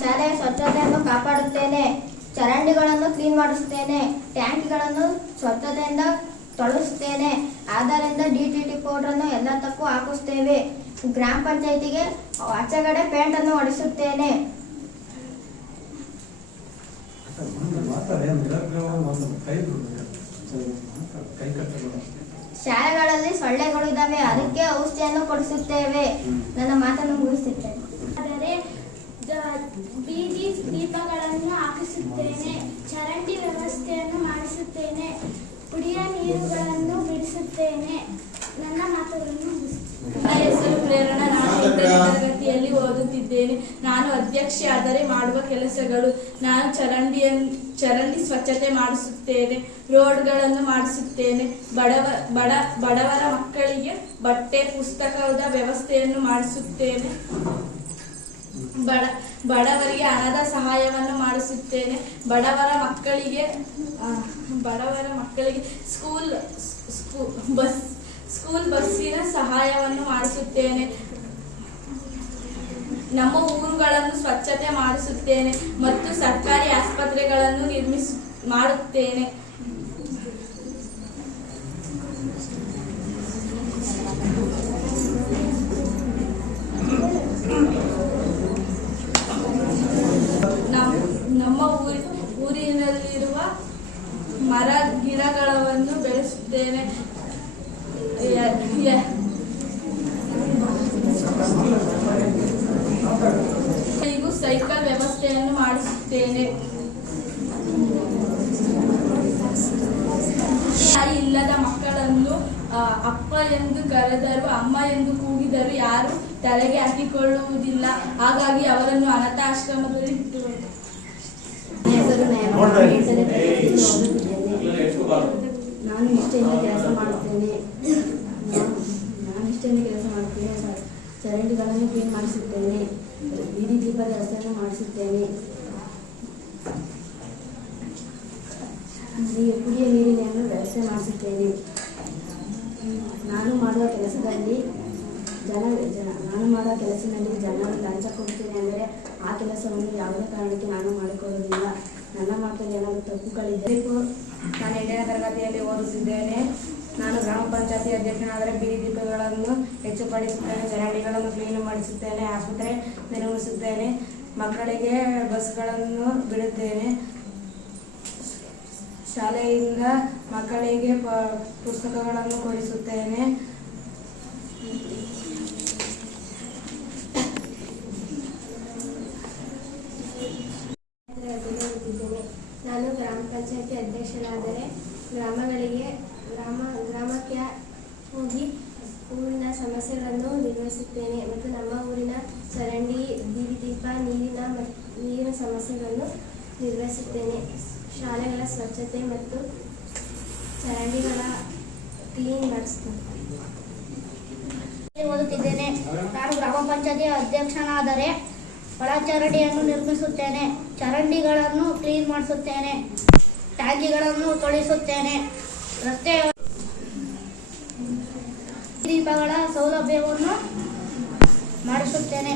ಶಾಲೆಯ ಸ್ವಚ್ಛತೆಯನ್ನು ಕಾಪಾಡುತ್ತೇನೆ. ಚರಂಡಿಗಳನ್ನು ಕ್ಲೀನ್ ಮಾಡಿಸುತ್ತೇನೆ. ಟ್ಯಾಂಕ್ಗಳನ್ನು ಸ್ವಚ್ಛತೆಯಿಂದ ತೊಳಸುತ್ತೇನೆ. ಆದ್ದರಿಂದ DDT ಪೌಡರನ್ನು ಎಲ್ಲದಕ್ಕೂ ಹಾಕಿಸ್ತೇವೆ. ಗ್ರಾಮ ಪಂಚಾಯತಿಗೆ ಆಚೆಗಡೆ ಪೇಂಟನ್ನು ಹೊಡಿಸುತ್ತೇನೆ. ಶಾಲೆಗಳಲ್ಲಿ ಸೊಳ್ಳೆಗಳು ಇದ್ದಾವೆ, ಅದಕ್ಕೆ ಔಷಧಿಯನ್ನು ಕೊಡಿಸುತ್ತೇವೆ. ನನ್ನ ಮಾತನ್ನು ಮುಗಿಸುತ್ತೇನೆ. ಆದರೆ ಬೀದಿ ದೀಪಗಳನ್ನು ಹಾಕಿಸುತ್ತೇನೆ. ಚರಂಡಿ ವ್ಯವಸ್ಥೆಯನ್ನು ಮಾಡಿಸುತ್ತೇನೆ. ಕುಡಿಯುವ ನೀರುಗಳನ್ನು ಬಿಡಿಸುತ್ತೇನೆ. ನನ್ನ ಮಾತುಗಳನ್ನು ನನ್ನ ಹೆಸರು ಪ್ರೇರಣಾ. ನಾನು 8ನೇ ತರಗತಿಯಲ್ಲಿ ಓದುತ್ತಿದ್ದೇನೆ. ನಾನು ಅಧ್ಯಕ್ಷೆ. ಆದರೆ ಮಾಡುವ ಕೆಲಸಗಳು: ನಾನು ಚರಂಡಿ ಸ್ವಚ್ಛತೆ ಮಾಡಿಸುತ್ತೇನೆ. ರೋಡ್ಗಳನ್ನು ಮಾಡಿಸುತ್ತೇನೆ. ಬಡವರ ಮಕ್ಕಳಿಗೆ ಬಟ್ಟೆ ಪುಸ್ತಕದ ವ್ಯವಸ್ಥೆಯನ್ನು ಮಾಡಿಸುತ್ತೇನೆ. ಬಡವರಿಗೆ ಹಣದ ಸಹಾಯವನ್ನು ಮಾಡಿಸುತ್ತೇನೆ. ಬಡವರ ಮಕ್ಕಳಿಗೆ ಸ್ಕೂಲ್ ಬಸ್ಸಿನ ಸಹಾಯವನ್ನು ಮಾಡಿಸುತ್ತೇನೆ. ನಮ್ಮ ಊರುಗಳನ್ನು ಸ್ವಚ್ಛತೆ ಮಾಡಿಸುತ್ತೇನೆ ಮತ್ತು ಸರ್ಕಾರಿ ಆಸ್ಪತ್ರೆಗಳನ್ನು ಮಾಡುತ್ತೇನೆ. ನಮ್ಮ ಊರಿನಲ್ಲಿರುವ ಮರ ಗಿಡಗಳನ್ನು ಬೆಳೆಸುತ್ತೇನೆ. ಈಗ ಸೈಕಲ್ ವ್ಯವಸ್ಥೆಯನ್ನು ಮಾಡಿಸುತ್ತೇನೆ. ಇಲ್ಲದ ಮಕ್ಕಳನ್ನು ಅಪ್ಪ ಎಂದು ಕರೆದರೂ ಅಮ್ಮ ಎಂದು ಕೂಗಿದರೂ ಯಾರು ತಲೆಗೆ ಹಾಕಿಕೊಳ್ಳುವುದಿಲ್ಲ. ಹಾಗಾಗಿ ಅವರನ್ನು ಅನಾಥಾಶ್ರಮದಲ್ಲಿ ಇಟ್ಟುವರು. ನಾನು ಇಷ್ಟೆಯಿಂದ ಕೆಲಸ ಮಾಡುತ್ತೇನೆ. ಚರಂಡಿಗಳನ್ನು ಕ್ಲೀನ್ ಮಾಡಿಸುತ್ತೇನೆ. ಬೀದಿ ದೀಪದ ವ್ಯವಸ್ಥೆಯನ್ನು ಮಾಡಿಸುತ್ತೇನೆ. ಕುಡಿಯುವ ನೀರಿನ ವ್ಯವಸ್ಥೆ ಮಾಡಿಸುತ್ತೇನೆ. ನಾನು ಮಾಡುವ ಕೆಲಸದಲ್ಲಿ ಜನರು ಲಂಚ ಕೊಡ್ತೇನೆ ಅಂದರೆ ಆ ಕೆಲಸವನ್ನು ಯಾವುದೇ ಕಾರಣಕ್ಕೆ ನಾನು ಮಾಡಿಕೊಳ್ಳುವುದಿಲ್ಲ. ನನ್ನ ಮಾತಲ್ಲಿ ಏನಾದರೂ ತಪ್ಪುಗಳಿದ್ದರೆ ನಾನು 8ನೇ ತರಗತಿಯಲ್ಲಿ ಓದುತ್ತಿದ್ದೇನೆ. ನಾನು ಗ್ರಾಮ ಪಂಚಾಯತಿ ಅಧ್ಯಕ್ಷನಾದರೆ ಬೀದಿ ದೀಪಗಳನ್ನು ಹೆಚ್ಚುಪಡಿಸುತ್ತೇನೆ. ಚರಂಡಿಗಳನ್ನು ಕ್ಲೀನ್ ಮಾಡಿಸುತ್ತೇನೆ. ಆಸ್ಪತ್ರೆ ನಿರ್ಮಿಸುತ್ತೇನೆ. ಮಕ್ಕಳಿಗೆ ಬಸ್ಗಳನ್ನು ಬಿಡುತ್ತೇನೆ. ಶಾಲೆಯಿಂದ ಮಕ್ಕಳಿಗೆ ಪುಸ್ತಕಗಳನ್ನು ಕೊಡಿಸುತ್ತೇನೆ. ನಾನು ಗ್ರಾಮ ಪಂಚಾಯತಿ ಅಧ್ಯಕ್ಷರಾದರೆ ಗ್ರಾಮಕ್ಕೆ ಹೋಗಿ ಊರಿನ ಸಮಸ್ಯೆಗಳನ್ನು ನಿರ್ವಹಿಸುತ್ತೇನೆ ಮತ್ತು ನಮ್ಮ ಊರಿನ ಚರಂಡಿ, ಬೀದಿ ದೀಪ, ನೀರಿನ ಸಮಸ್ಯೆಗಳನ್ನು ನಿರ್ವಹಿಸುತ್ತೇನೆ. ಶಾಲೆಗಳ ಸ್ವಚ್ಛತೆ ಮತ್ತು ಚರಂಡಿಗಳ ಕ್ಲೀನ್ ಮಾಡಿಸುತ್ತೇನೆ. ಓದುತ್ತಿದ್ದೇನೆ. ನಾನು ಗ್ರಾಮ ಪಂಚಾಯತಿ ಅಧ್ಯಕ್ಷನಾದರೆ ಒಳಚರಂಡಿಯನ್ನು ನಿರ್ಮಿಸುತ್ತೇನೆ. ಚರಂಡಿಗಳನ್ನು ಕ್ಲೀನ್ ಮಾಡಿಸುತ್ತೇನೆ. ಟ್ಯಾಂಕಿಗಳನ್ನು ತೊಳಿಸುತ್ತೇನೆ. ರಸ್ತೆ ದೀಪಗಳ ಸೌಲಭ್ಯವನ್ನು ಮಾಡಿಸುತ್ತೇನೆ.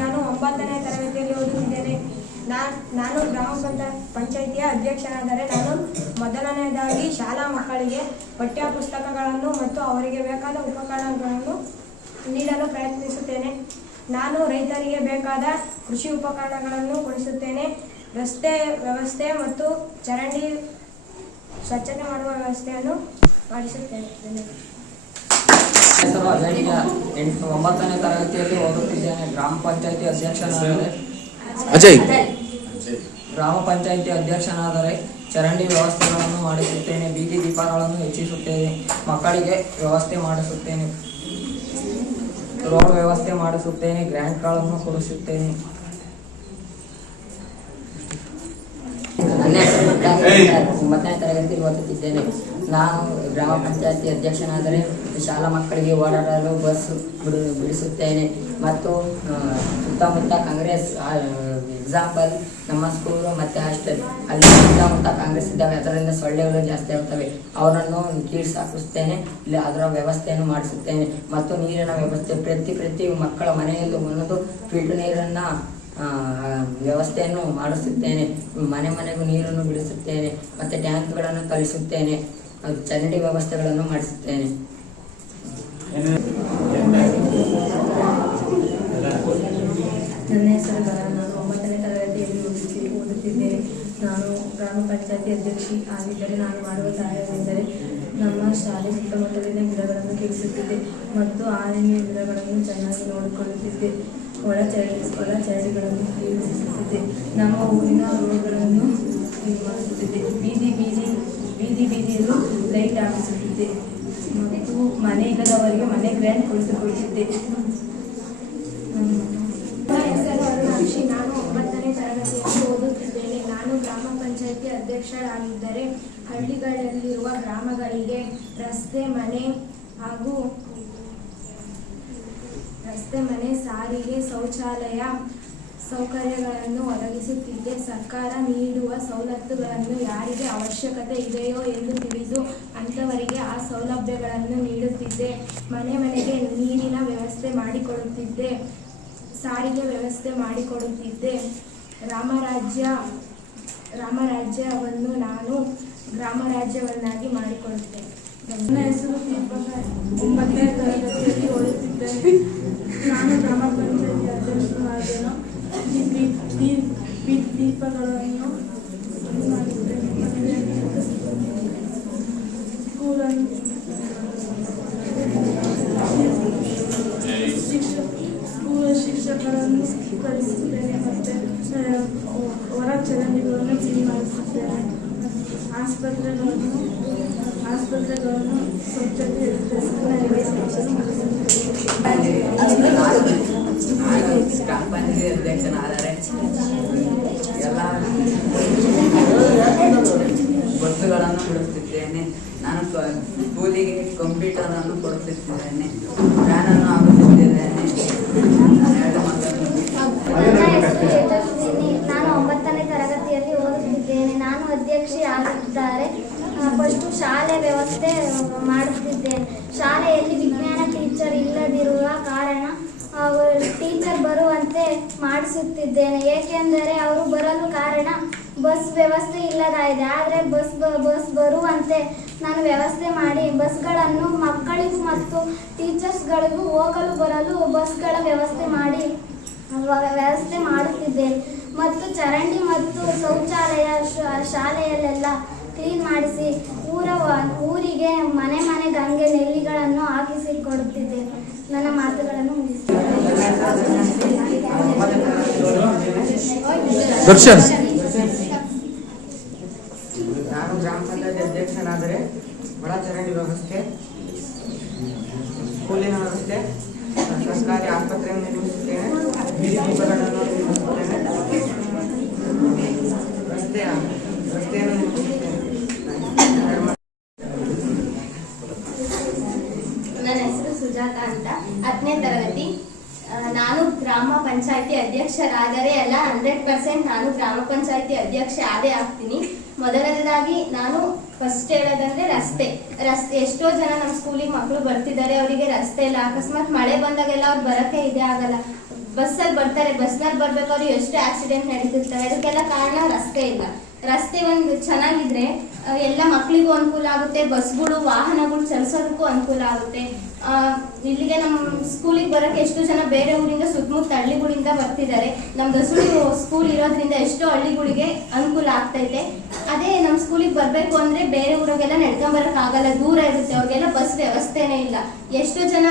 ನಾನು 9ನೇ ತರಗತಿಯಲ್ಲಿ ಓದುತ್ತಿದ್ದೇನೆ. ನಾನು ಗ್ರಾಮ ಪಂಚಾಯಿತಿಯ ಅಧ್ಯಕ್ಷನಾದರೆ ನಾನು ಮೊದಲನೇದಾಗಿ ಶಾಲಾ ಮಕ್ಕಳಿಗೆ ಪಠ್ಯ ಪುಸ್ತಕಗಳನ್ನು ಮತ್ತು ಅವರಿಗೆ ಬೇಕಾದ ಉಪಕರಣಗಳನ್ನು ನೀಡಲು ಪ್ರಯತ್ನಿಸುತ್ತೇನೆ. ನಾನು ರೈತರಿಗೆ ಬೇಕಾದ ಕೃಷಿ ಉಪಕರಣಗಳನ್ನು ಕೊಡಿಸುತ್ತೇನೆ. ರಸ್ತೆ ವ್ಯವಸ್ಥೆ ಮತ್ತು ಚರಂಡಿ ಸ್ವಚ್ಛತೆ ಮಾಡುವ ವ್ಯವಸ್ಥೆಯನ್ನು ಮಾಡಿಸುತ್ತೇನೆ. ಹೆಸರು ಅಜಯ್ಯ. 9ನೇ ತರಗತಿಯಲ್ಲಿ ಓದುತ್ತಿದ್ದೇನೆ. ಗ್ರಾಮ ಪಂಚಾಯತಿ ಅಧ್ಯಕ್ಷನಾದರೆ ಚರಂಡಿ ವ್ಯವಸ್ಥೆಗಳನ್ನು ಮಾಡಿಸುತ್ತೇನೆ. ಬೀದಿ ದೀಪಗಳನ್ನು ಹೆಚ್ಚಿಸುತ್ತೇನೆ. ಮಕ್ಕಳಿಗೆ ವ್ಯವಸ್ಥೆ ಮಾಡಿಸುತ್ತೇನೆ. ರೋಡ್ ವ್ಯವಸ್ಥೆ ಮಾಡಿಸುತ್ತೇನೆ. ಗ್ರ್ಯಾಂಟ್ಗಳನ್ನು ಕೊಡಿಸುತ್ತೇನೆ. ನನ್ನ ಹೆಸರು 9ನೇ ತರಗತಿಯಲ್ಲಿ ಓದುತ್ತಿದ್ದೇನೆ. ನಾನು ಗ್ರಾಮ ಪಂಚಾಯತಿ ಅಧ್ಯಕ್ಷನಾದರೆ ಶಾಲಾ ಮಕ್ಕಳಿಗೆ ಓಡಾಡಲು ಬಸ್ ಬಿಡಿಸುತ್ತೇನೆ ಮತ್ತು ಸುತ್ತಮುತ್ತ ಕಾಂಗ್ರೆಸ್ ಎಕ್ಸಾಂಪಲ್ ನಮ್ಮ ಸ್ಕೂಲು ಮತ್ತು ಹಾಸ್ಟೆಲ್ ಅಲ್ಲಿ ಸುತ್ತಮುತ್ತ ಕಾಂಗ್ರೆಸ್ ಇದ್ದಾವೆ, ಅದರಿಂದ ಸೊಳ್ಳೆಗಳು ಜಾಸ್ತಿ ಆಗ್ತವೆ. ಅವರನ್ನು ಕೀಳ್ಸಾಕಿಸುತ್ತೇನೆ, ಇಲ್ಲಿ ಅದರ ವ್ಯವಸ್ಥೆಯನ್ನು ಮಾಡಿಸುತ್ತೇನೆ ಮತ್ತು ನೀರಿನ ವ್ಯವಸ್ಥೆ ಪ್ರತಿ ಮಕ್ಕಳ ಮನೆಯಲ್ಲೂ ಒಂದೊಂದು ಫಿಲ್ಟರ್ ನೀರನ್ನು ವ್ಯವಸ್ಥೆಯನ್ನು ಮಾಡಿಸುತ್ತೇನೆ. ಮನೆಗೂ ನೀರನ್ನು ಬಿಡಿಸುತ್ತೇನೆ ಮತ್ತು ಟ್ಯಾಂಕ್ಗಳನ್ನು ಕಲಿಸುತ್ತೇನೆ, ಚರಂಡಿ ವ್ಯವಸ್ಥೆಗಳನ್ನು ಮಾಡಿಸುತ್ತೇನೆ. ನನ್ನ ಹೆಸರು ಕಲಾ. ನಾನು 9ನೇ ತರಗತಿಯಲ್ಲಿ ಓದುತ್ತಿದ್ದೇನೆ. ನಾನು ಗ್ರಾಮ ಪಂಚಾಯತಿ ಅಧ್ಯಕ್ಷಿ ಆಗಿದ್ದರೆ ನಾನು ಮಾಡುವ ಸಹಾಯವೆಂದರೆ ನಮ್ಮ ಶಾಲೆ ಸುತ್ತಮುತ್ತಲಿನ ಗಿಡಗಳನ್ನು ಕೀಳಿಸುತ್ತಿದ್ದೆ ಮತ್ತು ಆನೆಯ ಗಿಡಗಳನ್ನು ಚೆನ್ನಾಗಿ ನೋಡಿಕೊಳ್ಳುತ್ತಿದ್ದೆ. ಒಳ ಚರಂಡಿಗಳನ್ನು ಕ್ಲೀನಿಸುತ್ತಿದ್ದೆ. ನಮ್ಮ ಊರಿನ ರೋಡ್ಗಳನ್ನು ಕ್ಲೀನ್ ಮಾಡಿಸುತ್ತಿದ್ದೆ. ಬೀದಿಯಲ್ಲೂ ಲೈಟ್ ಹಾಕಿಸುತ್ತಿದ್ದೆ ಮತ್ತು ಮನೆ ಇಲ್ಲದವರಿಗೆ ಮನೆ ಗ್ರ್ಯಾಂಡ್ ಕೊಡಿಸಿಕೊಡುತ್ತಿದ್ದೆ. ನನ್ನ ಹೆಸರು ಅರುಣಾಕ್ಷಿ. ನಾನು 9ನೇ ತರಗತಿಯಲ್ಲಿ ಓದುತ್ತಿದ್ದೇನೆ. ನಾನು ಗ್ರಾಮ ಪಂಚಾಯತಿ ಅಧ್ಯಕ್ಷರಾಗಿದ್ದರೆ ಹಳ್ಳಿಗಳಲ್ಲಿರುವ ಗ್ರಾಮಗಳಿಗೆ ರಸ್ತೆ, ಮನೆ, ಸಾರಿಗೆ, ಶೌಚಾಲಯ ಸೌಕರ್ಯಗಳನ್ನು ಒದಗಿಸುತ್ತಿದ್ದೆ. ಸರ್ಕಾರ ನೀಡುವ ಸವಲತ್ತುಗಳನ್ನು ಯಾರಿಗೆ ಅವಶ್ಯಕತೆ ಇದೆಯೋ ಎಂದು ತಿಳಿದು ಅಂಥವರಿಗೆ ಆ ಸೌಲಭ್ಯಗಳನ್ನು ನೀಡುತ್ತಿದ್ದೆ. ಮನೆಗೆ ನೀರಿನ ವ್ಯವಸ್ಥೆ ಮಾಡಿಕೊಡುತ್ತಿದ್ದೆ, ಸಾರಿಗೆ ವ್ಯವಸ್ಥೆ ಮಾಡಿಕೊಡುತ್ತಿದ್ದೆ. ರಾಮರಾಜ್ಯವನ್ನು ನಾನು ಗ್ರಾಮರಾಜ್ಯವನ್ನಾಗಿ ಮಾಡಿಕೊಡುತ್ತೇನೆ. ನನ್ನ ಹೆಸರು ದೀಪಕ. 9ನೇ ತರಗತಿಯಲ್ಲಿ ಓದುತ್ತಿದ್ದೇನೆ. ನಾನು ಗ್ರಾಮ ಪಂಚಾಯತಿ ಅಧ್ಯಕ್ಷರಾದೆನು. ದೀಪಗಳನ್ನು ಮಾಡುತ್ತೇನೆ ಮತ್ತು ಶಿಕ್ಷಕರನ್ನು ಕಲಿಸುತ್ತೇನೆ ಮತ್ತು ಹೊರ ಚರಂಡಿಗಳನ್ನು ಕ್ಲೀನ್ ಮಾಡಿಸುತ್ತೇನೆ. ಆಸ್ಪತ್ರೆಗಳನ್ನು ಸ್ವಚ್ಛತೆ ಗ್ರಾಮ ಪಂಚಾಯತಿ ಅಧ್ಯಕ್ಷನಾದರೆ ಎಲ್ಲ ಬಸ್ಸುಗಳನ್ನು ಬಿಡುತ್ತಿದ್ದೇನೆ. ನಾನು ಸ್ಕೂಲಿಗೆ ಕಂಪ್ಯೂಟರನ್ನು ಕೊಡುತ್ತಿದ್ದೇನೆ, ಫ್ಯಾನನ್ನು ಹಾಕುತ್ತಿದ್ದೇನೆ. ನಾನು 9ನೇ ತರಗತಿಯಲ್ಲಿ ಓದುತ್ತಿದ್ದೇನೆ. ನಾನು ಅಧ್ಯಕ್ಷೆ ಆಗಿದ್ದಾರೆ. ಫಸ್ಟು ಶಾಲೆ ವ್ಯವಸ್ಥೆ ಮಾಡುತ್ತಿದ್ದೇನೆ. ಶಾಲೆಯಲ್ಲಿ ವಿಜ್ಞಾನ ಟೀಚರ್ ಇಲ್ಲದಿರುವ ಕಾರಣ ಟೀಚರ್ ಬರುವಂತೆ ಮಾಡಿಸುತ್ತಿದ್ದೇನೆ. ಏಕೆಂದರೆ ಅವರು ಬರಲು ಕಾರಣ ಬಸ್ ವ್ಯವಸ್ಥೆ ಇಲ್ಲದಾಗಿದೆ. ಆದರೆ ಬಸ್ ಬರುವಂತೆ ನಾನು ವ್ಯವಸ್ಥೆ ಮಾಡಿ ಬಸ್ಗಳನ್ನು ಮಕ್ಕಳಿಗೂ ಮತ್ತು ಟೀಚರ್ಸ್ಗಳಿಗೂ ಹೋಗಲು ಬರಲು ಬಸ್ಗಳ ವ್ಯವಸ್ಥೆ ಮಾಡುತ್ತಿದ್ದೇನೆ. ಮತ್ತು ಚರಂಡಿ ಮತ್ತು ಶೌಚಾಲಯ ಶಾಲೆಯಲ್ಲೆಲ್ಲ ಕ್ಲೀನ್ ಮಾಡಿಸಿ ಊರಿಗೆ ಮನೆ ಗಂಗೆ ನೆಲ್ಲಿಗಳನ್ನು ಹಾಕಿಸಿ ಕೊಡುತ್ತಿದ್ದೇನೆ. ನನ್ನ ಮಾತುಗಳನ್ನು ದರ್ಶನ್. ನಾನು ಗ್ರಾಮ ಪಂಚಾಯತಿ ಅಧ್ಯಕ್ಷನಾದರೆ ಒಳ ಚರಂಡಿ ವ್ಯವಸ್ಥೆ, ಸ್ಕೂಲಿನ ವ್ಯವಸ್ಥೆ, ಸರ್ಕಾರಿ ಆಸ್ಪತ್ರೆಯನ್ನು ನಿರ್ಮಿಸುತ್ತೇನೆ, ಬೀದಿ ದೀಪಗಳನ್ನು ನಿರ್ಮಿಸುತ್ತೇನೆ, ರಸ್ತೆಯನ್ನು ನಿರ್ಮಿಸುತ್ತೇನೆ. ನನ್ನ ಹೆಸರು ಸುಜಾತ ಅಂತ. 10ನೇ ತರಗತಿ. ನಾನು ಗ್ರಾಮ ಪಂಚಾಯತಿ ಅಧ್ಯಕ್ಷರಾದರೆ ಎಲ್ಲ 100% ನಾನು ಗ್ರಾಮ ಪಂಚಾಯತಿ ಅಧ್ಯಕ್ಷ ಆಗ್ತೀನಿ. ಮೊದಲನೇದಾಗಿ ನಾನು ಫಸ್ಟ್ ಹೇಳೋದಂದ್ರೆ ರಸ್ತೆ. ಎಷ್ಟೋ ಜನ ನಮ್ಮ ಸ್ಕೂಲಿಗೆ ಮಕ್ಕಳು ಬರ್ತಿದ್ದಾರೆ, ಅವರಿಗೆ ರಸ್ತೆ ಇಲ್ಲ. ಅಕಸ್ಮಾತ್ ಮಳೆ ಬಂದಾಗೆಲ್ಲ ಅವ್ರು ಬರೋಕ್ಕೆ ಆಗಲ್ಲ. ಬಸ್ಸಲ್ಲಿ ಬರ್ತಾರೆ, ಬಸ್ನಲ್ಲಿ ಬರ್ಬೇಕು, ಅವ್ರಿಗೆ ಎಷ್ಟು ಆಕ್ಸಿಡೆಂಟ್ ನಡೀತಿರ್ತವೆ. ಅದಕ್ಕೆಲ್ಲ ಕಾರಣ ರಸ್ತೆ ಇಲ್ಲ. ರಸ್ತೆ ಒಂದು ಚೆನ್ನಾಗಿದ್ರೆ ಎಲ್ಲ ಮಕ್ಕಳಿಗೂ ಅನುಕೂಲ ಆಗುತ್ತೆ, ಬಸ್ಗಳು ವಾಹನಗಳು ಚಲಿಸೋದಕ್ಕೂ ಅನುಕೂಲ ಆಗುತ್ತೆ. ಇಲ್ಲಿಗೆ ನಮ್ಮ ಸ್ಕೂಲಿಗೆ ಬರೋಕ್ಕೆ ಎಷ್ಟು ಜನ ಬೇರೆ ಊರಿಂದ ಸುತ್ತಮುತ್ತ ಹಳ್ಳಿಗಳಿಂದ ಬರ್ತಿದ್ದಾರೆ. ನಮ್ಮ ದಸೂಳಿ ಸ್ಕೂಲ್ ಇರೋದ್ರಿಂದ ಎಷ್ಟೋ ಹಳ್ಳಿಗಳಿಗೆ ಅನುಕೂಲ ಆಗ್ತೈತೆ. ಅದೇ ನಮ್ಮ ಸ್ಕೂಲಿಗೆ ಬರಬೇಕು ಅಂದರೆ ಬೇರೆ ಊರಿಗೆಲ್ಲ ನಡ್ಕೊಂಬರೋಕ್ಕಾಗಲ್ಲ, ದೂರ ಇರುತ್ತೆ, ಅವ್ರಿಗೆಲ್ಲ ಬಸ್ ವ್ಯವಸ್ಥೆನೇ ಇಲ್ಲ. ಎಷ್ಟೋ ಜನ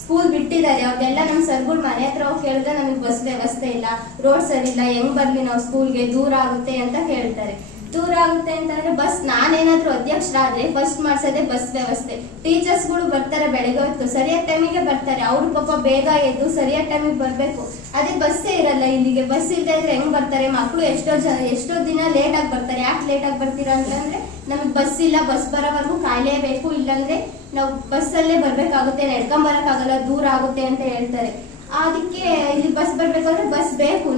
ಸ್ಕೂಲ್ ಬಿಟ್ಟಿದ್ದಾರೆ, ಅವ್ರಿಗೆಲ್ಲ ನಮ್ಮ ಸರ್ಗಳು ಮನೆ ಹತ್ರ ಹೋಗಿ ಕೇಳಿದ್ರೆ ನಮಗೆ ಬಸ್ ವ್ಯವಸ್ಥೆ ಇಲ್ಲ, ರೋಡ್ ಸರಿ ಇಲ್ಲ, ಹೆಂಗ್ ಬರ್ಲಿ ನಾವು ಸ್ಕೂಲ್ಗೆ, ದೂರ ಆಗುತ್ತೆ ಅಂತ ಹೇಳ್ತಾರೆ. ದೂರ ಆಗುತ್ತೆ ಅಂತಂದ್ರೆ ಬಸ್, ನಾನೇನಾದ್ರೂ ಅಧ್ಯಕ್ಷರಾದ್ರೆ ಫಸ್ಟ್ ಮಾಡ್ಸೋದೇ ಬಸ್ ವ್ಯವಸ್ಥೆ. ಟೀಚರ್ಸ್ಗಳು ಬರ್ತಾರೆ ಬೆಳಗ್ಗೆ ಹೊತ್ತು, ಸರಿಯಾದ ಟೈಮಿಗೆ ಬರ್ತಾರೆ. ಅವ್ರು ಪಾಪ ಬೇಗ ಎದ್ದು ಸರಿಯಾದ ಟೈಮಿಗೆ ಬರಬೇಕು. ಅದೇ ಬಸ್ಸೇ ಇರಲ್ಲ ಇಲ್ಲಿಗೆ. ಬಸ್ ಇಲ್ಲದೆ ಇದ್ರೆ ಹೆಂಗ್ ಬರ್ತಾರೆ ಮಕ್ಕಳು? ಎಷ್ಟೋ ದಿನ ಲೇಟಾಗಿ ಬರ್ತಾರೆ. ಯಾಕೆ ಲೇಟಾಗಿ ಬರ್ತೀರಾ ಅಂತಂದ್ರೆ ನಮಗೆ ಬಸ್ ಇಲ್ಲ, ಬಸ್ ಬರೋವರೆಗೂ ಕಾಯಲೇಬೇಕು, ಇಲ್ಲಾಂದ್ರೆ ನಾವು ಬಸ್ಸಲ್ಲೇ ಬರ್ಬೇಕಾಗುತ್ತೆ, ನಡ್ಕೊಂಬರಕ್ಕಾಗಲ್ಲ, ದೂರ ಆಗುತ್ತೆ ಅಂತ ಹೇಳ್ತಾರೆ. ಅದಕ್ಕೆ ಇಲ್ಲಿ ಬಸ್ ಬರ್ಬೇಕಾದ್ರೆ ಬಸ್ ಬೇಕು.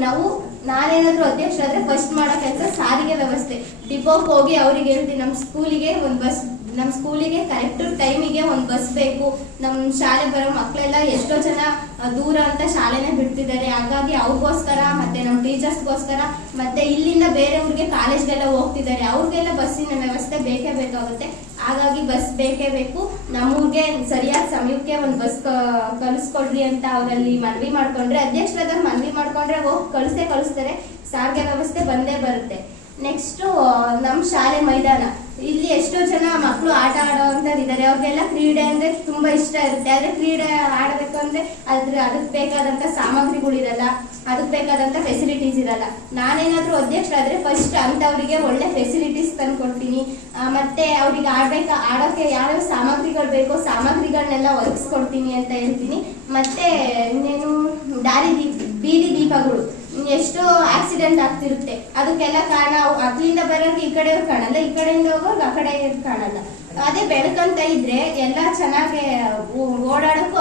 ನಾನೇನಾದ್ರೂ ಅಧ್ಯಕ್ಷರಾದ್ರೆ ಫಸ್ಟ್ ಮಾಡೋ ಕೆಲಸ ಸಾರಿಗೆ ವ್ಯವಸ್ಥೆ. ಡಿಪೋಗೆ ಹೋಗಿ ಅವ್ರಿಗೆ ಹೇಳ್ತೀನಿ, ನಮ್ಮ ಸ್ಕೂಲಿಗೆ ಕರೆಕ್ಟ್ ಟೈಮಿಗೆ ಒಂದು ಬಸ್ ಬೇಕು. ನಮ್ಮ ಶಾಲೆ ಬರೋ ಮಕ್ಕಳೆಲ್ಲ ಎಷ್ಟೋ ಜನ ದೂರ ಅಂತ ಶಾಲೆನೇ ಬಿಡ್ತಿದ್ದಾರೆ. ಹಾಗಾಗಿ ಅವ್ರಿಗೋಸ್ಕರ ಮತ್ತೆ ನಮ್ಮ ಟೀಚರ್ಸ್ಗೋಸ್ಕರ ಮತ್ತೆ ಇಲ್ಲಿಂದ ಬೇರೆ ಊರಿಗೆ ಕಾಲೇಜ್ಗೆಲ್ಲ ಹೋಗ್ತಿದ್ದಾರೆ, ಅವ್ರಿಗೆಲ್ಲ ಬಸ್ಸಿನ ವ್ಯವಸ್ಥೆ ಬೇಕೇ ಬೇಕಾಗುತ್ತೆ. ಹಾಗಾಗಿ ಬಸ್ ಬೇಕೇ ಬೇಕು. ನಮ್ಮೂರಿಗೆ ಸರಿಯಾದ ಸಮಯಕ್ಕೆ ಒಂದು ಬಸ್ ಕಳಿಸ್ಕೊಡ್ರಿ ಅಂತ ಅವರಲ್ಲಿ ಮನವಿ ಮಾಡ್ಕೊಂಡ್ರೆ, ಅಧ್ಯಕ್ಷರಾದ ಮನವಿ ಮಾಡ್ಕೊಂಡ್ರೆ ಹೋಗಿ ಕಳಿಸ್ತಾರೆ. ಸಾರಿಗೆ ವ್ಯವಸ್ಥೆ ಬಂದೇ ಬರುತ್ತೆ. ನೆಕ್ಸ್ಟು ನಮ್ಮ ಶಾಲೆ ಮೈದಾನ, ಇಲ್ಲಿ ಎಷ್ಟೋ ಜನ ಮಕ್ಕಳು ಆಟ ಆಡೋವಂಥದ್ದಿದ್ದಾರೆ. ಅವ್ರಿಗೆಲ್ಲ ಕ್ರೀಡೆ ಅಂದರೆ ತುಂಬ ಇಷ್ಟ ಇರುತ್ತೆ. ಆದರೆ ಕ್ರೀಡೆ ಆಡಬೇಕು ಅಂದರೆ ಅದಕ್ಕೆ ಬೇಕಾದಂಥ ಸಾಮಗ್ರಿಗಳಿರಲ್ಲ, ಅದಕ್ಕೆ ಬೇಕಾದಂಥ ಫೆಸಿಲಿಟೀಸ್ ಇರಲ್ಲ. ನಾನೇನಾದರೂ ಅಧ್ಯಕ್ಷರಾದರೆ ಫಸ್ಟ್ ಅಂಥವರಿಗೆ ಒಳ್ಳೆ ಫೆಸಿಲಿಟೀಸ್ ತಂದುಕೊಡ್ತೀನಿ. ಮತ್ತು ಅವ್ರಿಗೆ ಆಡೋಕ್ಕೆ ಯಾವ್ಯಾವ ಸಾಮಗ್ರಿಗಳು ಬೇಕೋ ಸಾಮಗ್ರಿಗಳನ್ನೆಲ್ಲ ಒದಗಿಸ್ಕೊಡ್ತೀನಿ ಅಂತ ಹೇಳ್ತೀನಿ. ಮತ್ತು ಇನ್ನೇನು ಬೀದಿ ದೀಪಗಳು, ಎಷ್ಟೋ ಆಕ್ಸಿಡೆಂಟ್ ಆಗ್ತಿರುತ್ತೆ. ಅದಕ್ಕೆಲ್ಲ ಕಾರಣ ಅದ್ರಿಂದ ಬರೋಕೆ ಈ ಕಡೆ ಕಾಣಲ್ಲ, ಈ ಕಡೆಯಿಂದ ಹೋಗೋಕೆ ಆ ಕಡೆ ಕಾಣಲ್ಲ. ಅದೇ ಬೆಳಕಂತ ಇದ್ರೆ ಎಲ್ಲ ಚೆನ್ನಾಗಿ ಓಡಾಡೋಕ್ಕೂ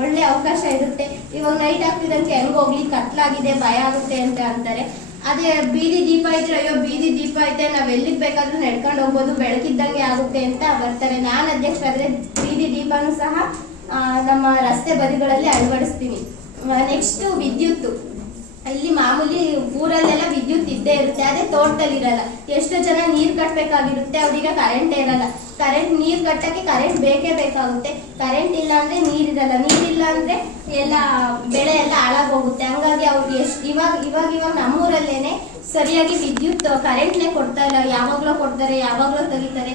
ಒಳ್ಳೆ ಅವಕಾಶ ಇರುತ್ತೆ. ಇವಾಗ ನೈಟ್ ಆಗ್ತಿದಂತೆ ಹೆಂಗ್ ಹೋಗ್ಲಿ, ಕತ್ಲಾಗಿದೆ, ಭಯ ಆಗುತ್ತೆ ಅಂತ ಅಂತಾರೆ. ಅದೇ ಬೀದಿ ದೀಪ ಇದ್ರೆ, ಅಯ್ಯೋ ಬೀದಿ ದೀಪ ಐತೆ, ನಾವ್ ಎಲ್ಲಿಗೆ ಬೇಕಾದ್ರೂ ನಡ್ಕೊಂಡು ಹೋಗ್ಬೋದು, ಬೆಳಕಿದ್ದಂಗೆ ಆಗುತ್ತೆ ಅಂತ ಬರ್ತಾರೆ. ನಾನು ಅಧ್ಯಕ್ಷರಾದ್ರೆ ಬೀದಿ ದೀಪನೂ ಸಹ ನಮ್ಮ ರಸ್ತೆ ಬದಿಗಳಲ್ಲಿ ಅಳವಡಿಸ್ತೀನಿ. ನೆಕ್ಸ್ಟ್ ವಿದ್ಯುತ್. ಇಲ್ಲಿ ಮಾಮೂಲಿ ಊರಲ್ಲೆಲ್ಲ ವಿದ್ಯುತ್ ಇದ್ದೇ ಇರುತ್ತೆ, ಅದೇ ತೋಟದಲ್ಲಿ ಇರಲ್ಲ. ಎಷ್ಟು ಜನ ನೀರು ಕಟ್ಟಬೇಕಾಗಿರುತ್ತೆ, ಅವ್ರಿಗೆ ಕರೆಂಟ್ ಇರಲ್ಲ. ನೀರು ಕಟ್ಟಕ್ಕೆ ಕರೆಂಟ್ ಬೇಕೇ ಬೇಕಾಗುತ್ತೆ. ಕರೆಂಟ್ ಇಲ್ಲ ಅಂದ್ರೆ ನೀರಿರಲ್ಲ, ನೀರಿಲ್ಲ ಅಂದ್ರೆ ಎಲ್ಲ ಬೆಳೆ ಎಲ್ಲ ಹಾಳಾಗೋಗುತ್ತೆ. ಹಂಗಾಗಿ ಅವ್ರಿಗೆ ಇವಾಗ ನಮ್ಮೂರಲ್ಲೇನೆ ಸರಿಯಾಗಿ ವಿದ್ಯುತ್ ಕರೆಂಟ್ನೇ ಕೊಡ್ತಾ ಇಲ್ಲ. ಯಾವಾಗ್ಲೂ ಕೊಡ್ತಾರೆ, ಯಾವಾಗ್ಲೂ ತೆಗಿತಾರೆ.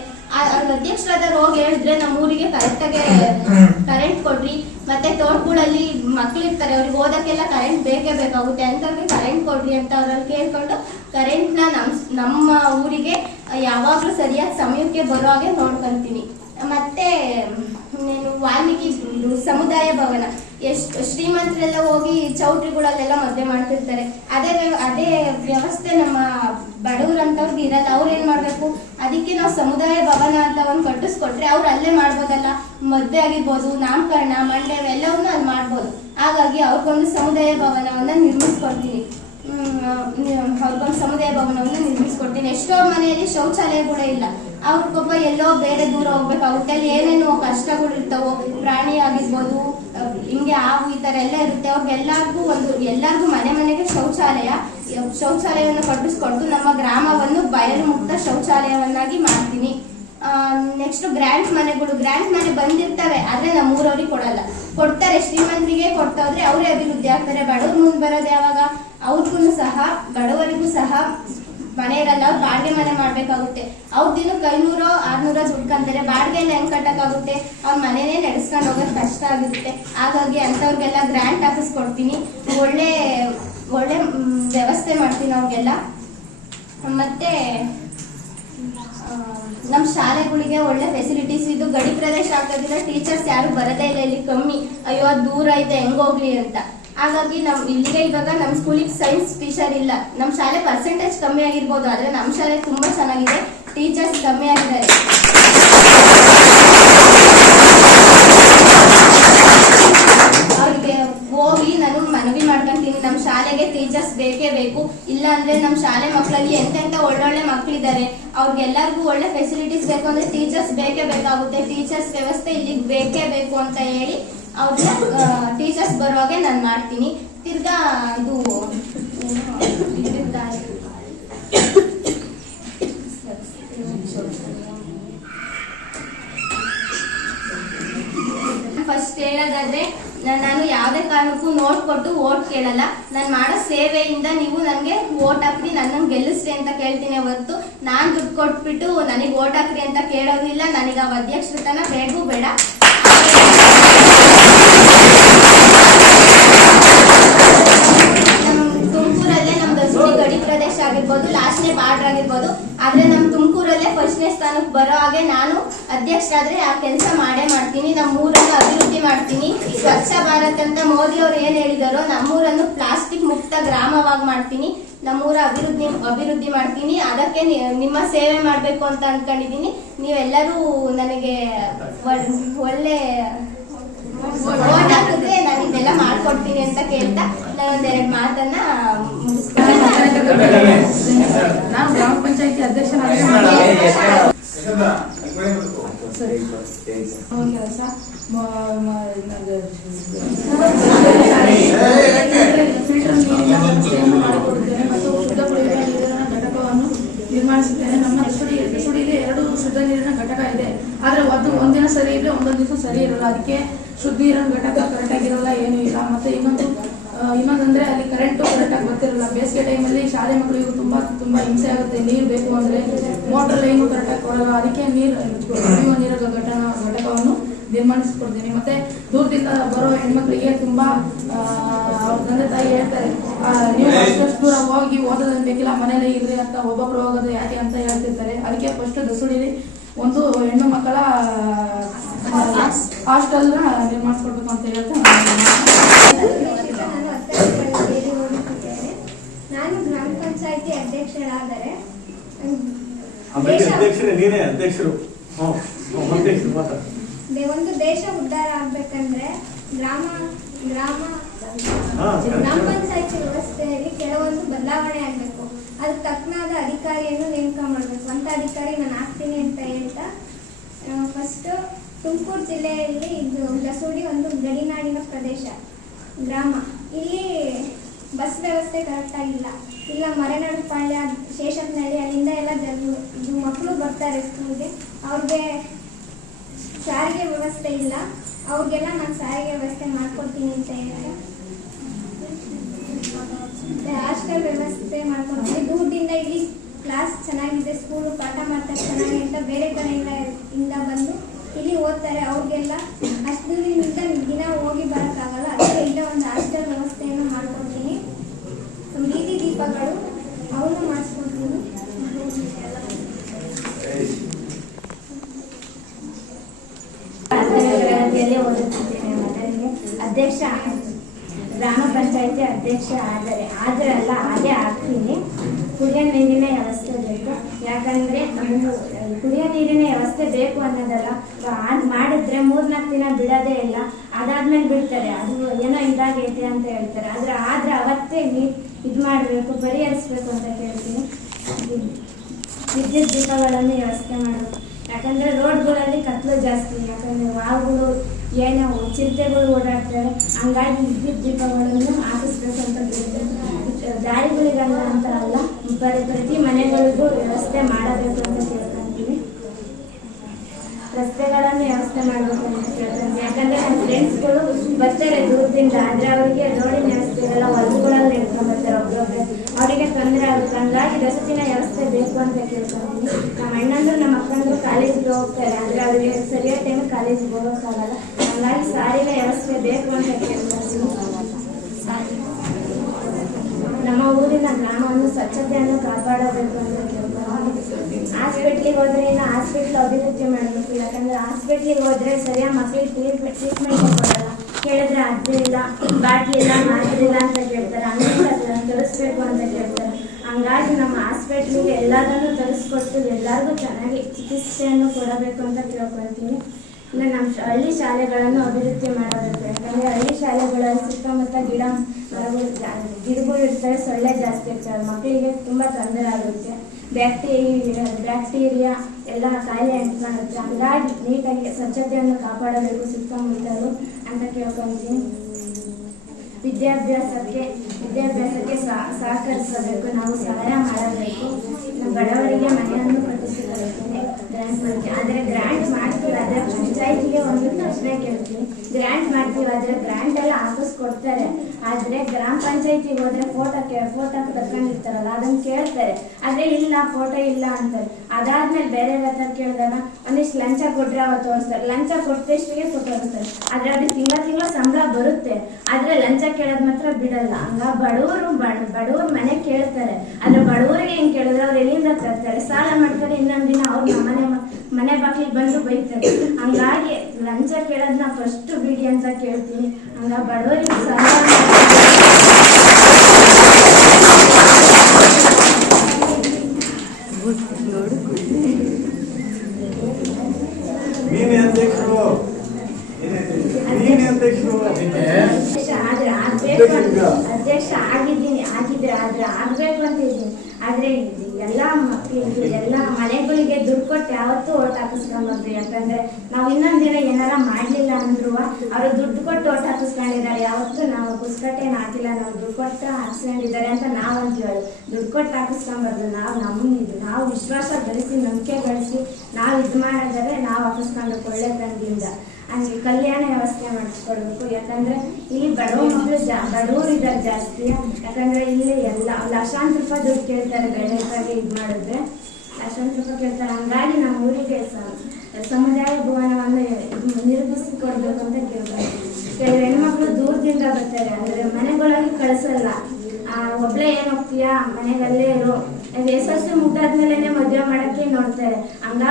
ಅಧ್ಯಕ್ಷರಾದವ್ರು ಹೋಗಿ ಹೇಳಿದ್ರೆ ನಮ್ಮೂರಿಗೆ ಕರೆಕ್ಟಾಗಿ ಕರೆಂಟ್ ಕೊಡ್ರಿ. ಮತ್ತೆ ತೋಟಗಳಲ್ಲಿ ಮಕ್ಳಿರ್ತಾರೆ, ಅವ್ರಿಗೆ ಓದಕ್ಕೆಲ್ಲ ಕರೆಂಟ್ ಬೇಕೇ ಬೇಕಾಗುತ್ತೆ, ಅಂತವ್ರಿಗೆ ಕರೆಂಟ್ ಕೊಡ್ರಿ ಅಂತ ಅವ್ರಲ್ಲಿ ಕೇಳ್ಕೊಂಡು ಕರೆಂಟ್ನ ನಮ್ಮ ಊರಿಗೆ ಯಾವಾಗಲೂ ಸರಿಯಾದ ಸಮಯಕ್ಕೆ ಬರೋ ಹಾಗೆ ನೋಡ್ಕೊಂತೀನಿ. ಮತ್ತೆ ವಾಲ್ಮೀಕಿ ಸಮುದಾಯ ಭವನ, ಎಷ್ಟು ಶ್ರೀಮಂತರೆಲ್ಲ ಹೋಗಿ ಚೌಟ್ರಿಗಳಲ್ಲೆಲ್ಲ ಮದುವೆ ಮಾಡ್ತಿರ್ತಾರೆ. ಅದೇ ವ್ಯವಸ್ಥೆ ನಮ್ಮ ಬಡವ್ರಂತವ್ರಿಗೆ ಇರಲ್ಲ. ಅವ್ರು ಏನ್ ಮಾಡ್ಬೇಕು, ಅದಕ್ಕೆ ನಾವು ಸಮುದಾಯ ಭವನ ಅಂತ ಒಂದು ಕಟ್ಟಿಸ್ಕೊಟ್ರೆ ಅವ್ರು ಅಲ್ಲೇ ಮಾಡ್ಬೋದಲ್ಲ. ಮದುವೆ ಆಗಿರ್ಬೋದು, ನಾಮಕರಣ, ಮಂಡ್ಯ ಎಲ್ಲವನ್ನೂ ಅಲ್ಲಿ ಮಾಡ್ಬೋದು. ಹಾಗಾಗಿ ಅವ್ರಿಗೊಂದು ಸಮುದಾಯ ಭವನವನ್ನ ನಿರ್ಮಿಸ್ಕೊಡ್ತೀನಿ. ಎಷ್ಟೋ ಮನೆಯಲ್ಲಿ ಶೌಚಾಲಯ ಕೂಡ ಇಲ್ಲ. ಅವ್ರಿಗೊಬ್ಬ ಎಲ್ಲೋ ಬೇರೆ ದೂರ ಹೋಗ್ಬೇಕಾಗುತ್ತೆ, ಅಲ್ಲಿ ಏನೇನು ಕಷ್ಟಗಳು ಇರ್ತಾವೋ, ಪ್ರಾಣಿ ಆಗಿರ್ಬೋದು, ಹಿಂಗೆ ಹಾವು ಈ ತರ ಎಲ್ಲ ಇರುತ್ತೆ. ಎಲ್ಲರಿಗೂ ಮನೆಗೆ ಶೌಚಾಲಯವನ್ನು ಕಟ್ಟಿಸ್ಕೊಟ್ಟು ನಮ್ಮ ಗ್ರಾಮವನ್ನು ಬಯಲು ಮುಕ್ತ ಶೌಚಾಲಯವನ್ನಾಗಿ ಮಾಡ್ತೀನಿ. ನೆಕ್ಸ್ಟ್ ಗ್ರ್ಯಾಂಟ್ ಮನೆ ಬಂದಿರ್ತವೆ, ಆದ್ರೆ ನಮ್ಮೂರವ್ರಿಗೆ ಕೊಡ್ತಾರೆ. ಶ್ರೀಮಂತರಿಗೆ ಕೊಡ್ತಾವ್ರೆ ಅವರೇ ಅಭಿವೃದ್ಧಿ ಆಗ್ತಾರೆ. ಬಡವ್ರ ಮುಂದೆ ಬರೋದು ಯಾವಾಗ, ಬಡವರಿಗೂ ಸಹ ಮನೆ ಇರಲ್ಲ, ಅವ್ರು ಬಾಡಿಗೆ ಮನೆ ಮಾಡ್ಬೇಕಾಗುತ್ತೆ. ಅವ್ರ ದಿನಕ್ಕೆ 500-600 ದುಡ್ಕಂತಾರೆ. ಬಾಡಿಗೆ ಎಲ್ಲ ಹೆಂಗ್ ಕಟ್ಟಕ್ಕಾಗುತ್ತೆ, ಅವ್ರ ಮನೆನೇ ನಡೆಸ್ಕೊಂಡು ಹೋಗೋದು ಕಷ್ಟ ಆಗಿರುತ್ತೆ. ಹಾಗಾಗಿ ಅಂಥವ್ರಿಗೆಲ್ಲ ಗ್ರ್ಯಾಂಟ್ ಹಾಕಿಸ್ಕೊಡ್ತೀನಿ. ಒಳ್ಳೆ ವ್ಯವಸ್ಥೆ ಮಾಡ್ತೀನಿ ಅವ್ರಿಗೆಲ್ಲ. ಮತ್ತೆ ನಮ್ಮ ಶಾಲೆಗಳಿಗೆ ಒಳ್ಳೆ ಫೆಸಿಲಿಟೀಸ್. ಇದು ಗಡಿ ಪ್ರದೇಶ ಆಗೋದ್ರಿಂದ ಟೀಚರ್ಸ್ ಯಾರು ಬರೋದೇ ಇಲ್ಲ, ಇಲ್ಲಿ ಕಮ್ಮಿ. ಅಯ್ಯೋ ಅದು ದೂರ ಐತೆ, ಹೆಂಗ್ ಹೋಗ್ಲಿ ಅಂತ. ಹಾಗಾಗಿ ಇವಾಗ ನಮ್ಮ ಸ್ಕೂಲಿಗೆ ಸೈನ್ಸ್ ಟೀಚರ್ ಇಲ್ಲ. ನಮ್ಮ ಶಾಲೆ ಪರ್ಸೆಂಟೇಜ್ ಕಮ್ಮಿ ಆಗಿರ್ಬೋದು, ಆದ್ರೆ ನಮ್ಮ ಶಾಲೆ ತುಂಬಾ ಚೆನ್ನಾಗಿದೆ, ಟೀಚರ್ಸ್ ಕಮ್ಮಿ ಆಗಿದ್ದಾರೆ. ಅವ್ರಿಗೆ ಹೋಗಿ ನಾನು ಮನವಿ ಮಾಡ್ಕೊಂತೀನಿ, ನಮ್ಮ ಶಾಲೆಗೆ ಟೀಚರ್ಸ್ ಬೇಕೇ ಬೇಕು. ಇಲ್ಲ ಅಂದ್ರೆ ನಮ್ಮ ಶಾಲೆ ಮಕ್ಕಳಲ್ಲಿ ಎಂತೆಂತ ಒಳ್ಳೊಳ್ಳೆ ಮಕ್ಕಳಿದ್ದಾರೆ, ಅವ್ರಿಗೆಲ್ಲರಿಗೂ ಒಳ್ಳೆ ಫೆಸಿಲಿಟೀಸ್ ಬೇಕು ಅಂದ್ರೆ ಟೀಚರ್ಸ್ ಬೇಕೇ ಬೇಕಾಗುತ್ತೆ. ಟೀಚರ್ಸ್ ವ್ಯವಸ್ಥೆ ಇಲ್ಲಿಗೆ ಬೇಕೇ ಬೇಕು ಅಂತ ಹೇಳಿ ಅವ್ರಿಗೆ ಟೀಚರ್ಸ್ ಬರುವಾಗೆ ನಾನು ಮಾಡ್ತೀನಿ. ತಿರ್ಗಾ ಇದು ಫಸ್ಟ್ ಹೇಳೋದಾದ್ರೆ, ನಾನು ಯಾವುದೇ ಕಾರಣಕ್ಕೂ ನೋಟ್ ಕೊಟ್ಟು ಓಟ್ ಕೇಳಲ್ಲ. ನಾನು ಮಾಡೋ ಸೇವೆಯಿಂದ ನೀವು ನನಗೆ ಓಟ್ ಹಾಕ್ರಿ, ನನ್ನನ್ನು ಗೆಲ್ಲಿಸ್ರಿ ಅಂತ ಕೇಳ್ತೀನಿ ಹೊರತು ನಾನು ದುಡ್ಡು ಕೊಟ್ಬಿಟ್ಟು ನನಗೆ ಓಟ್ ಹಾಕ್ರಿ ಅಂತ ಕೇಳೋದಿಲ್ಲ. ನನಗೆ ಆ ಅಧ್ಯಕ್ಷತನ ಬೇಡವೂ ಬೇಡ. ತುಮಕೂರಲ್ಲೇ ನಮ್ದು ಗಡಿ ಪ್ರದೇಶ ಆಗಿರ್ಬೋದು, ಲಾಸ್ಟ್ನೇ ಬಾರ್ಡರ್ ಆಗಿರ್ಬೋದು, ಆದ್ರೆ ನಮ್ಮ ತುಮಕೂರಲ್ಲೇ ಫಸ್ಟ್ನೇ ಸ್ಥಾನಕ್ಕೆ ಬರೋ ಹಾಗೆ ನಾನು ಅಧ್ಯಕ್ಷರಾದ್ರೆ ಆ ಕೆಲಸ ಮಾಡೇ ಮಾಡ್ತೀನಿ. ನಮ್ಮೂರನ್ನು ಅಭಿವೃದ್ಧಿ ಮಾಡ್ತೀನಿ. ಸ್ವಚ್ಛ ಭಾರತ್ ಅಂತ ಮೋದಿ ಅವರು ಏನ್ ಹೇಳಿದಾರೋ, ನಮ್ಮೂರನ್ನು ಪ್ಲಾಸ್ಟಿಕ್ ಮುಕ್ತ ಗ್ರಾಮವಾಗಿ ಮಾಡ್ತೀನಿ. ನಮ್ಮೂರ ಅಭಿವೃದ್ಧಿ ಮಾಡ್ತೀನಿ. ಅದಕ್ಕೆ ನಿಮ್ಮ ಸೇವೆ ಮಾಡಬೇಕು ಅಂತ ಅನ್ಕೊಂಡಿದ್ದೀನಿ. ನೀವೆಲ್ಲರೂ ನನಗೆ ಒಳ್ಳೆ ಓಟ್ ಹಾಕಿದ್ರೆ ನಾನು ಇದೆಲ್ಲ ಮಾಡ್ಕೊಡ್ತೀನಿ ಅಂತ ಕೇಳ್ತಾ ನಾನೊಂದೆರಡು ಮಾತನ್ನ ನಾನು ಗ್ರಾಮ ಪಂಚಾಯತಿ ಅಧ್ಯಕ್ಷನಾಗಿ ಕೆಲಸ ಫಿಲ್ಟರ್ ನೀರಿನ ವ್ಯವಸ್ಥೆಯನ್ನು ಮಾಡಿಕೊಡುತ್ತೇನೆ ಮತ್ತು ಶುದ್ಧ ಕುಡಿಯುವ ನೀರಿನ ಘಟಕವನ್ನು ನಿರ್ಮಾಣಿಸುತ್ತೇನೆ. ನಮ್ಮ ಸುಡಿಲಿ 2 ಶುದ್ಧ ನೀರಿನ ಘಟಕ ಇದೆ. ಆದರೆ ಒಂದಿನ ಸರಿ ಇದ್ರೆ ಒಂದೊಂದು ದಿವಸ ಸರಿ ಇರಲ್ಲ. ಅದಕ್ಕೆ ಶುದ್ಧ ನೀರಿನ ಘಟಕ ಕರೆಕ್ಟಾಗಿರಲ್ಲ, ಏನೂ ಇಲ್ಲ. ಮತ್ತು ಇನ್ನೊಂದಂದ್ರೆ ಅಲ್ಲಿ ಕರೆಂಟು ಕರೆಕ್ಟಾಗಿ ಬರ್ತಿರಲ್ಲ. ಬೇಸಿಗೆ ಟೈಮಲ್ಲಿ ಶಾಲೆ ಮಕ್ಕಳಿಗೂ ತುಂಬ ಹಿಂಸೆ ಆಗುತ್ತೆ. ನೀರು ಬೇಕು ಅಂದರೆ ಮೋಟರ್ ಲೈನು ಕರೆಕ್ಟಾಗಿ ಕೊಡಲ್ಲ. ಅದಕ್ಕೆ ಕುಡಿಯುವ ನೀರಿನ ಘಟಕವನ್ನು ನಿರ್ಮಾಣಿಸಿಕೊಡ್ತೀನಿ. ಮತ್ತು ದೂರದಿಂದ ಬರೋ ಹೆಣ್ಮಕ್ಳಿಗೆ ತುಂಬ ಅವ್ರ ತಂದೆ ತಾಯಿ ಹೇಳ್ತಾರೆ, ನೀವು ಅಷ್ಟು ದೂರ ಹೋಗಿ ಓದೋದನ್ನು ಬೇಕಿಲ್ಲ, ಮನೇಲೇ ಇರ್ರಿ ಅಂತ ಒಬ್ಬೊಬ್ರು ಹೋಗೋದು ಯಾಕೆ ಅಂತ ಹೇಳ್ತಿರ್ತಾರೆ. ಅದಕ್ಕೆ ಫಸ್ಟ್ ದಸುಡಿಲಿ ಒಂದು ಹೆಣ್ಣು ಮಕ್ಕಳ ಹಾಸ್ಟೆಲ್ ನಿರ್ಮಾಣಿಸ್ಕೊಡ್ಬೇಕು ಅಂತ ಹೇಳ್ತಾ ನಾನು ಗ್ರಾಮ ಪಂಚಾಯತಿ ಅಧ್ಯಕ್ಷರಾದರೆ ಒಂದು ದೇಶ ಉದ್ಧಾರ ಆಗ್ಬೇಕಂದ್ರೆ ಗ್ರಾಮ ಪಂಚಾಯತಿ ವ್ಯವಸ್ಥೆಯಲ್ಲಿ ಕೆಲವೊಂದು ಬದಲಾವಣೆ ಆಗಬೇಕು. ಅದಕ್ಕೆ ತಕ್ಕನಾದ ಅಧಿಕಾರಿಯನ್ನು ನೇಮಕ ಮಾಡಬೇಕು. ಅಂತ ಅಧಿಕಾರಿ ನಾನು ಆಗ್ತೀನಿ ಅಂತ ಹೇಳ್ತಾ ಫಸ್ಟ್ ತುಮಕೂರು ಜಿಲ್ಲೆಯಲ್ಲಿ ಇದು ಲಸೂಡಿ ಒಂದು ಗಡಿನಾಡಿನ ಪ್ರದೇಶ ಗ್ರಾಮ. ಇಲ್ಲಿ ಬಸ್ ವ್ಯವಸ್ಥೆ ಕರೆಕ್ಟಾಗಿಲ್ಲ. ಇಲ್ಲ ಮರೆನಾಡು ಪಾಳ್ಯ, ಶೇಷಪ್ಪನಹಳ್ಳಿ ಅಲ್ಲಿಂದ ಎಲ್ಲ ಮಕ್ಕಳು ಬರ್ತಾರೆ ಸ್ಕೂಲ್ಗೆ. ಅವ್ರಿಗೆ ಸಾರಿಗೆ ವ್ಯವಸ್ಥೆ ಇಲ್ಲ. ಅವ್ರಿಗೆಲ್ಲ ನಾನು ಸಾರಿಗೆ ವ್ಯವಸ್ಥೆ ಮಾಡ್ಕೊಡ್ತೀನಿ ಅಂತ ಹೇಳ್ತಾರೆ. ಹಾಸ್ಟೆಲ್ ವ್ಯವಸ್ಥೆ ಮಾಡ್ಕೊಡ್ತೀನಿ. ದೂರದಿಂದ ಇಲ್ಲಿ ಕ್ಲಾಸ್ ಚೆನ್ನಾಗಿದೆ, ಸ್ಕೂಲು ಪಾಠ ಮಾಡ್ತಾರೆ ಚೆನ್ನಾಗಿ ಅಂತ ಬೇರೆ ಕಡೆಯಿಂದ ಬಂದು ಇಲ್ಲಿ ಓದ್ತಾರೆ. ಅವ್ರಿಗೆಲ್ಲ ಅಷ್ಟು ದೂರದಿಂದ ದಿನ ಹೋಗಿ ಬರೋಕ್ಕಾಗಲ್ಲ. ಅದಕ್ಕೆ ಇಲ್ಲೇ ಒಂದು ಹಾಸ್ಟೆಲ್ ವ್ಯವಸ್ಥೆಯನ್ನು ಮಾಡ್ಕೊಡ್ತೀನಿ. ಬೀದಿ ದೀಪಗಳು ಅವನು ಮಾಡಿಸ್ಕೊಡ್ತೀನಿ. ಓದುತ್ತಿದ್ದೇನೆ. ಮೊದಲಿಗೆ ಗ್ರಾಮ ಪಂಚಾಯತಿ ಅಧ್ಯಕ್ಷ ಅಲ್ಲ ಹಾಗೆ ಆಗ್ತೀನಿ. ಕುಡಿಯೋ ನೀರಿನ ವ್ಯವಸ್ಥೆ ಬೇಕು. ಯಾಕಂದರೆ ನಮಗೂ ಕುಡಿಯೋ ನೀರಿನ ವ್ಯವಸ್ಥೆ ಬೇಕು ಅನ್ನೋದಲ್ಲ, ಮಾಡಿದ್ರೆ 3-4 ದಿನ ಬಿಡೋದೇ ಇಲ್ಲ. ಅದಾದ್ಮೇಲೆ ಬಿಡ್ತಾರೆ, ಅದು ಏನೋ ಇದಾಗೈತೆ ಅಂತ ಹೇಳ್ತಾರೆ. ಆದ್ರೆ ಅವತ್ತೇ ಇದು ಮಾಡಬೇಕು, ಪರಿಹರಿಸ್ಬೇಕು ಅಂತ ಕೇಳ್ತೀನಿ. ವಿದ್ಯುತ್ ದೀಪಗಳನ್ನು ವ್ಯವಸ್ಥೆ ಮಾಡಬೇಕು. ಯಾಕಂದರೆ ರೋಡ್ಗಳಲ್ಲಿ ಕತ್ಲು ಜಾಸ್ತಿ. ಯಾಕಂದರೆ ಹಾವುಗಳು ಏನೋ ಚಿರತೆಗಳು ಓಡಾಡ್ತಾರೆ. ಹಂಗಾಗಿ ವಿದ್ಯುತ್ ದೀಪಗಳನ್ನು ಹಾಕಿಸ್ಬೇಕು ಅಂತ ಕೇಳ್ತೀನಿ. ದಾರಿಗಳಿಗಲ್ಲ ಅಂತ ಅಲ್ಲ, ಪ್ರತಿ ಮನೆಗಳಿಗೂ ವ್ಯವಸ್ಥೆ ಮಾಡಬೇಕು ಅಂತ ಕೇಳ್ಕೊಂತೀನಿ. ರಸ್ತೆಗಳನ್ನು ವ್ಯವಸ್ಥೆ ಮಾಡಬೇಕು ಅಂತ ಕೇಳ್ತೀನಿ. ಯಾಕಂದರೆ ನಮ್ಮ ಫ್ರೆಂಡ್ಸ್ಗಳು ಬರ್ತಾರೆ ದೂರದಿಂದ, ಆದರೆ ಅವರಿಗೆ ರೋಡಿನ ವ್ಯವಸ್ಥೆ ಇರಲ್ಲ, ಹೊಲಗಳಲ್ಲಿ ಇಟ್ಕೊಂಡು ಬರ್ತಾರೆ ಒಬ್ಬರೊಬ್ಬರೇ, ಅವರಿಗೆ ತೊಂದರೆ ಆಗುತ್ತೆ. ಹಂಗಾಗಿ ರಸ್ತಿನ ವ್ಯವಸ್ಥೆ ಬೇಕು ಅಂತ ಕೇಳ್ಕೊಂತೀನಿ. ನಮ್ಮ ಅಣ್ಣಂದ್ರು ನಮ್ಮ ಅಕ್ಕಂದ್ರು ಕಾಲೇಜಿಗೆ ಹೋಗ್ತಾರೆ, ಆದರೆ ಅವರಿಗೆ ಸರಿಯಾದ ಟೈಮಿಗೆ ಕಾಲೇಜಿಗೆ ಹೋಗೋಕ್ಕಾಗಲ್ಲ. ಹಂಗಾಗಿ ಸಾರಿಗೆ ವ್ಯವಸ್ಥೆ ಬೇಕು ಅಂತ ಕೇಳ್ಕೊಂತೀನಿ. ನಮ್ಮ ಊರಿನ ಗ್ರಾಮವನ್ನು ಸ್ವಚ್ಛತೆಯನ್ನು ಕಾಪಾಡಬೇಕು ಅಂತ ಕೇಳ್ಕೊಂತೀನಿ. ಹಾಸ್ಪಿಟ್ಲಿಗೆ ಹೋದ್ರೆ ಹಾಸ್ಪಿಟ್ಲ್ ಅಭಿವೃದ್ಧಿ ಮಾಡಬೇಕು. ಯಾಕಂದರೆ ಹಾಸ್ಪಿಟ್ಲಿಗೆ ಹೋದರೆ ಸರಿಯಾಗಿ ಮಕ್ಕಳಿಗೆ ಟ್ರೀಟ್ಮೆಂಟ್ ಕೊಡಲ್ಲ. ಕೇಳಿದ್ರೆ ಅದೇ ಇಲ್ಲ, ಬಾಟ್ಲಿ ಇಲ್ಲ, ಮಾತ್ರೆ ಇಲ್ಲ ಅಂತ ಕೇಳ್ತಾರೆ. ಅಂಗಡಿಗೆ ತರಿಸ್ಬೇಕು ಅಂತ ಕೇಳ್ತಾರೆ. ಹಂಗಾಗಿ ನಮ್ಮ ಹಾಸ್ಪಿಟ್ಲಿಗೆ ಎಲ್ಲದನ್ನು ತರಿಸ್ಕೊಟ್ಟು ಎಲ್ಲರಿಗೂ ಚೆನ್ನಾಗಿ ಚಿಕಿತ್ಸೆಯನ್ನು ಕೊಡಬೇಕು ಅಂತ ಕೇಳ್ಕೊಳ್ತೀನಿ. ಇನ್ನು ನಮ್ಮ ಹಳ್ಳಿ ಶಾಲೆಗಳನ್ನು ಅಭಿವೃದ್ಧಿ ಮಾಡಬೇಕು. ಯಾಕಂದರೆ ಹಳ್ಳಿ ಶಾಲೆಗಳಲ್ಲಿ ಸುತ್ತಮುತ್ತ ಗಿಡಗಳು ಇರ್ತವೆ, ಸೊಳ್ಳೆ ಜಾಸ್ತಿ ಇರ್ತವೆ, ಮಕ್ಕಳಿಗೆ ತುಂಬ ತೊಂದರೆ ಆಗುತ್ತೆ. ಬ್ಯಾಕ್ಟೀರಿಯಾ ಎಲ್ಲ ಕಾಯಿಲೆ ಅಂಟ್ಕೊಳ್ಳುತ್ತೆ. ಹಂಗಾಗಿ ನೀಟಾಗಿ ಸ್ವಚ್ಛತೆಯನ್ನು ಕಾಪಾಡಬೇಕು ಸುತ್ತಮುತ್ತಲು ಅಂತ ಕೇಳ್ಕೊಳ್ತೀನಿ. ವಿದ್ಯಾಭ್ಯಾಸಕ್ಕೆ ಸಹಕರಿಸಬೇಕು, ನಾವು ಸಹಾಯ ಮಾಡಬೇಕು. ಬಡವರಿಗೆ ಮನೆಯನ್ನು ಕಟ್ಟಿಸಿಕೊಳ್ತೀನಿ ಗ್ರ್ಯಾಂಟ್ ಮಾಡ್ತೀವಿ. ಆದರೆ ಗ್ರ್ಯಾಂಟ್ ಮಾಡ್ತೀವಿ, ಆದರೆ ಪಂಚಾಯತಿಗೆ ಒಂದು ಪ್ರಶ್ನೆ ಕೇಳ್ತೀನಿ. ಗ್ರ್ಯಾಂಟ್ ಮಾಡ್ತೀವಿ, ಆದರೆ ಗ್ರ್ಯಾಂಟ್ ಎಲ್ಲ ಹಾಕಿಸ್ಕೊಡ್ತಾರೆ. ಆದರೆ ಗ್ರಾಮ ಪಂಚಾಯತಿಗೆ ಹೋದರೆ ಫೋಟೋ ತಗೊಂಡಿರ್ತಾರಲ್ಲ, ಅದನ್ನು ಕೇಳ್ತಾರೆ. ಆದರೆ ಇಲ್ಲ, ಫೋಟೋ ಇಲ್ಲ ಅಂತಾರೆ. ಅದಾದ್ಮೇಲೆ ಬೇರೆ ಹತ್ರ ಕೇಳಿದಾಗ ಒಂದಿಷ್ಟು ಲಂಚ ಕೊಟ್ಟರೆ ಅವ್ರು ತೋರಿಸ್ತಾರೆ. ಲಂಚ ಕೊಟ್ಟಷ್ಟಿಗೆ ತೋರಿಸ್ತಾರೆ. ಆದರೆ ಅದು ತಿಂಗಳ ಸಂಬಳ ಬರುತ್ತೆ, ಆದರೆ ಲಂಚ ಕೇಳೋದು ಮಾತ್ರ ಬಿಡಲ್ಲ. ಹಂಗ ಬಡವರು ಮನೆ ಕೇಳ್ತಾರೆ. ಆದರೆ ಬಡವರಿಗೆ ಹೆಂಗೆ ಕೇಳಿದ್ರೆ ಅವ್ರು ಎಲ್ಲಿಂದ ತರ್ತಾರೆ, ಸಾಲ ಮಾಡ್ತಾರೆ. ಇನ್ನೊಂದು ದಿನ ಅವ್ರು ಮನೆ ಬಾಗಿಲಿಗೆ ಬಂದು ಬೈತಾರೆ. ಹಂಗಾಗಿ ಲಂಚ ಕೇಳೋದನ್ನ ಫಸ್ಟ್ ಬಿಡಿ ಅಂತ ಕೇಳ್ತೀನಿ. ಹಂಗ ಬಡವರಿಗೆ ಸಹಾಯ ಆದ್ರೆ ಆಗ್ಬೇಕು ಅಧ್ಯಕ್ಷ ಆಗಿದ್ದೀನಿ ಆದ್ರೆ ಆಗ್ಬೇಕು ಅಂತ ಇದ್ದೀನಿ. ಆದ್ರೆ ಎಲ್ಲ ಮಕ್ಕಳಿಗೆ ಎಲ್ಲ ಮನೆಗಳಿಗೆ ದುಡ್ಡು ಕೊಟ್ಟು ಯಾವತ್ತೂ ಓಟ್ ಹಾಕಿಸ್ಕೊಂಬಾರ್ದು. ಯಾಕಂದ್ರೆ ನಾವು ಇನ್ನೊಂದಿನ ಏನಾರ ಮಾಡ್ಲಿಲ್ಲ ಅಂದ್ರು ಅವರು ದುಡ್ಡು ಕೊಟ್ಟು ಓಟ್ ಹಾಕಿಸ್ಕೊಂಡಿದ್ದಾರೆ. ಯಾವತ್ತೂ ನಾವು ಪುಸ್ತಕೇನು ಹಾಕಿಲ್ಲ, ನಾವು ದುಡ್ಡು ಕೊಟ್ಟು ಹಾಕಿಸ್ಕೊಂಡಿದ್ದಾರೆ ಅಂತ ನಾವು ಅಂತೀವಿ. ದುಡ್ಡು ಕೊಟ್ಟು ಹಾಕಿಸ್ಕೊಂಬಾರ್ದು. ನಾವು ವಿಶ್ವಾಸ ಗಳಿಸಿ ನಂಬಿಕೆ ಗಳಿಸಿ ನಾವು ಇದು ಮಾಡಿದರೆ ನಾವು ಹಾಕಿಸ್ಕೊಂಡು ಒಳ್ಳೆ ತಂದಿಂದ ಹಂಗೆ ಕಲ್ಯಾಣ ವ್ಯವಸ್ಥೆ ಮಾಡಿಸ್ಕೊಡ್ಬೇಕು. ಯಾಕಂದ್ರೆ ಇಲ್ಲಿ ಬಡವ ಮಕ್ಕಳು ಬಡವರು ಇದ್ದಾರೆ ಜಾಸ್ತಿ. ಯಾಕಂದ್ರೆ ಇಲ್ಲಿ ಎಲ್ಲ ಲಕ್ಷಾಂತರ ರೂಪಾಯಿ ದುಡ್ಡು ಕೇಳ್ತಾರೆ ಗಣೇಶಾಗೆ ಇದು ಮಾಡಿದ್ರೆ ಲಕ್ಷಾಂತರ ರೂಪಾಯಿ ಕೇಳ್ತಾರೆ. ಹಂಗಾಗಿ ನಮ್ಮ ಊರಿಗೆ ಸಮುದಾಯ ಭವನವನ್ನು ನಿರ್ಮಿಸಿ ಕೊಡ್ಬೇಕು ಅಂತ ಕೇಳ್ತಾರೆ. ಕೆಲವು ಹೆಣ್ಮಕ್ಳು ದೂರದಿಂದ ಬರ್ತಾರೆ, ಅಂದ್ರೆ ಮನೆಗಳಾಗಿ ಕಳಿಸಲ್ಲ. ಒಬ್ಳೆ ಏನ್ ಹೋಗ್ತೀಯಾ ಮನೆಗಲ್ಲೇ ಇರು, SSLC ಮುಗ್ದಾದ್ಮೇಲೆ ಮದುವೆ ಮಾಡಕ್ಕೆ ನೋಡ್ತಾರೆ. ಹಂಗ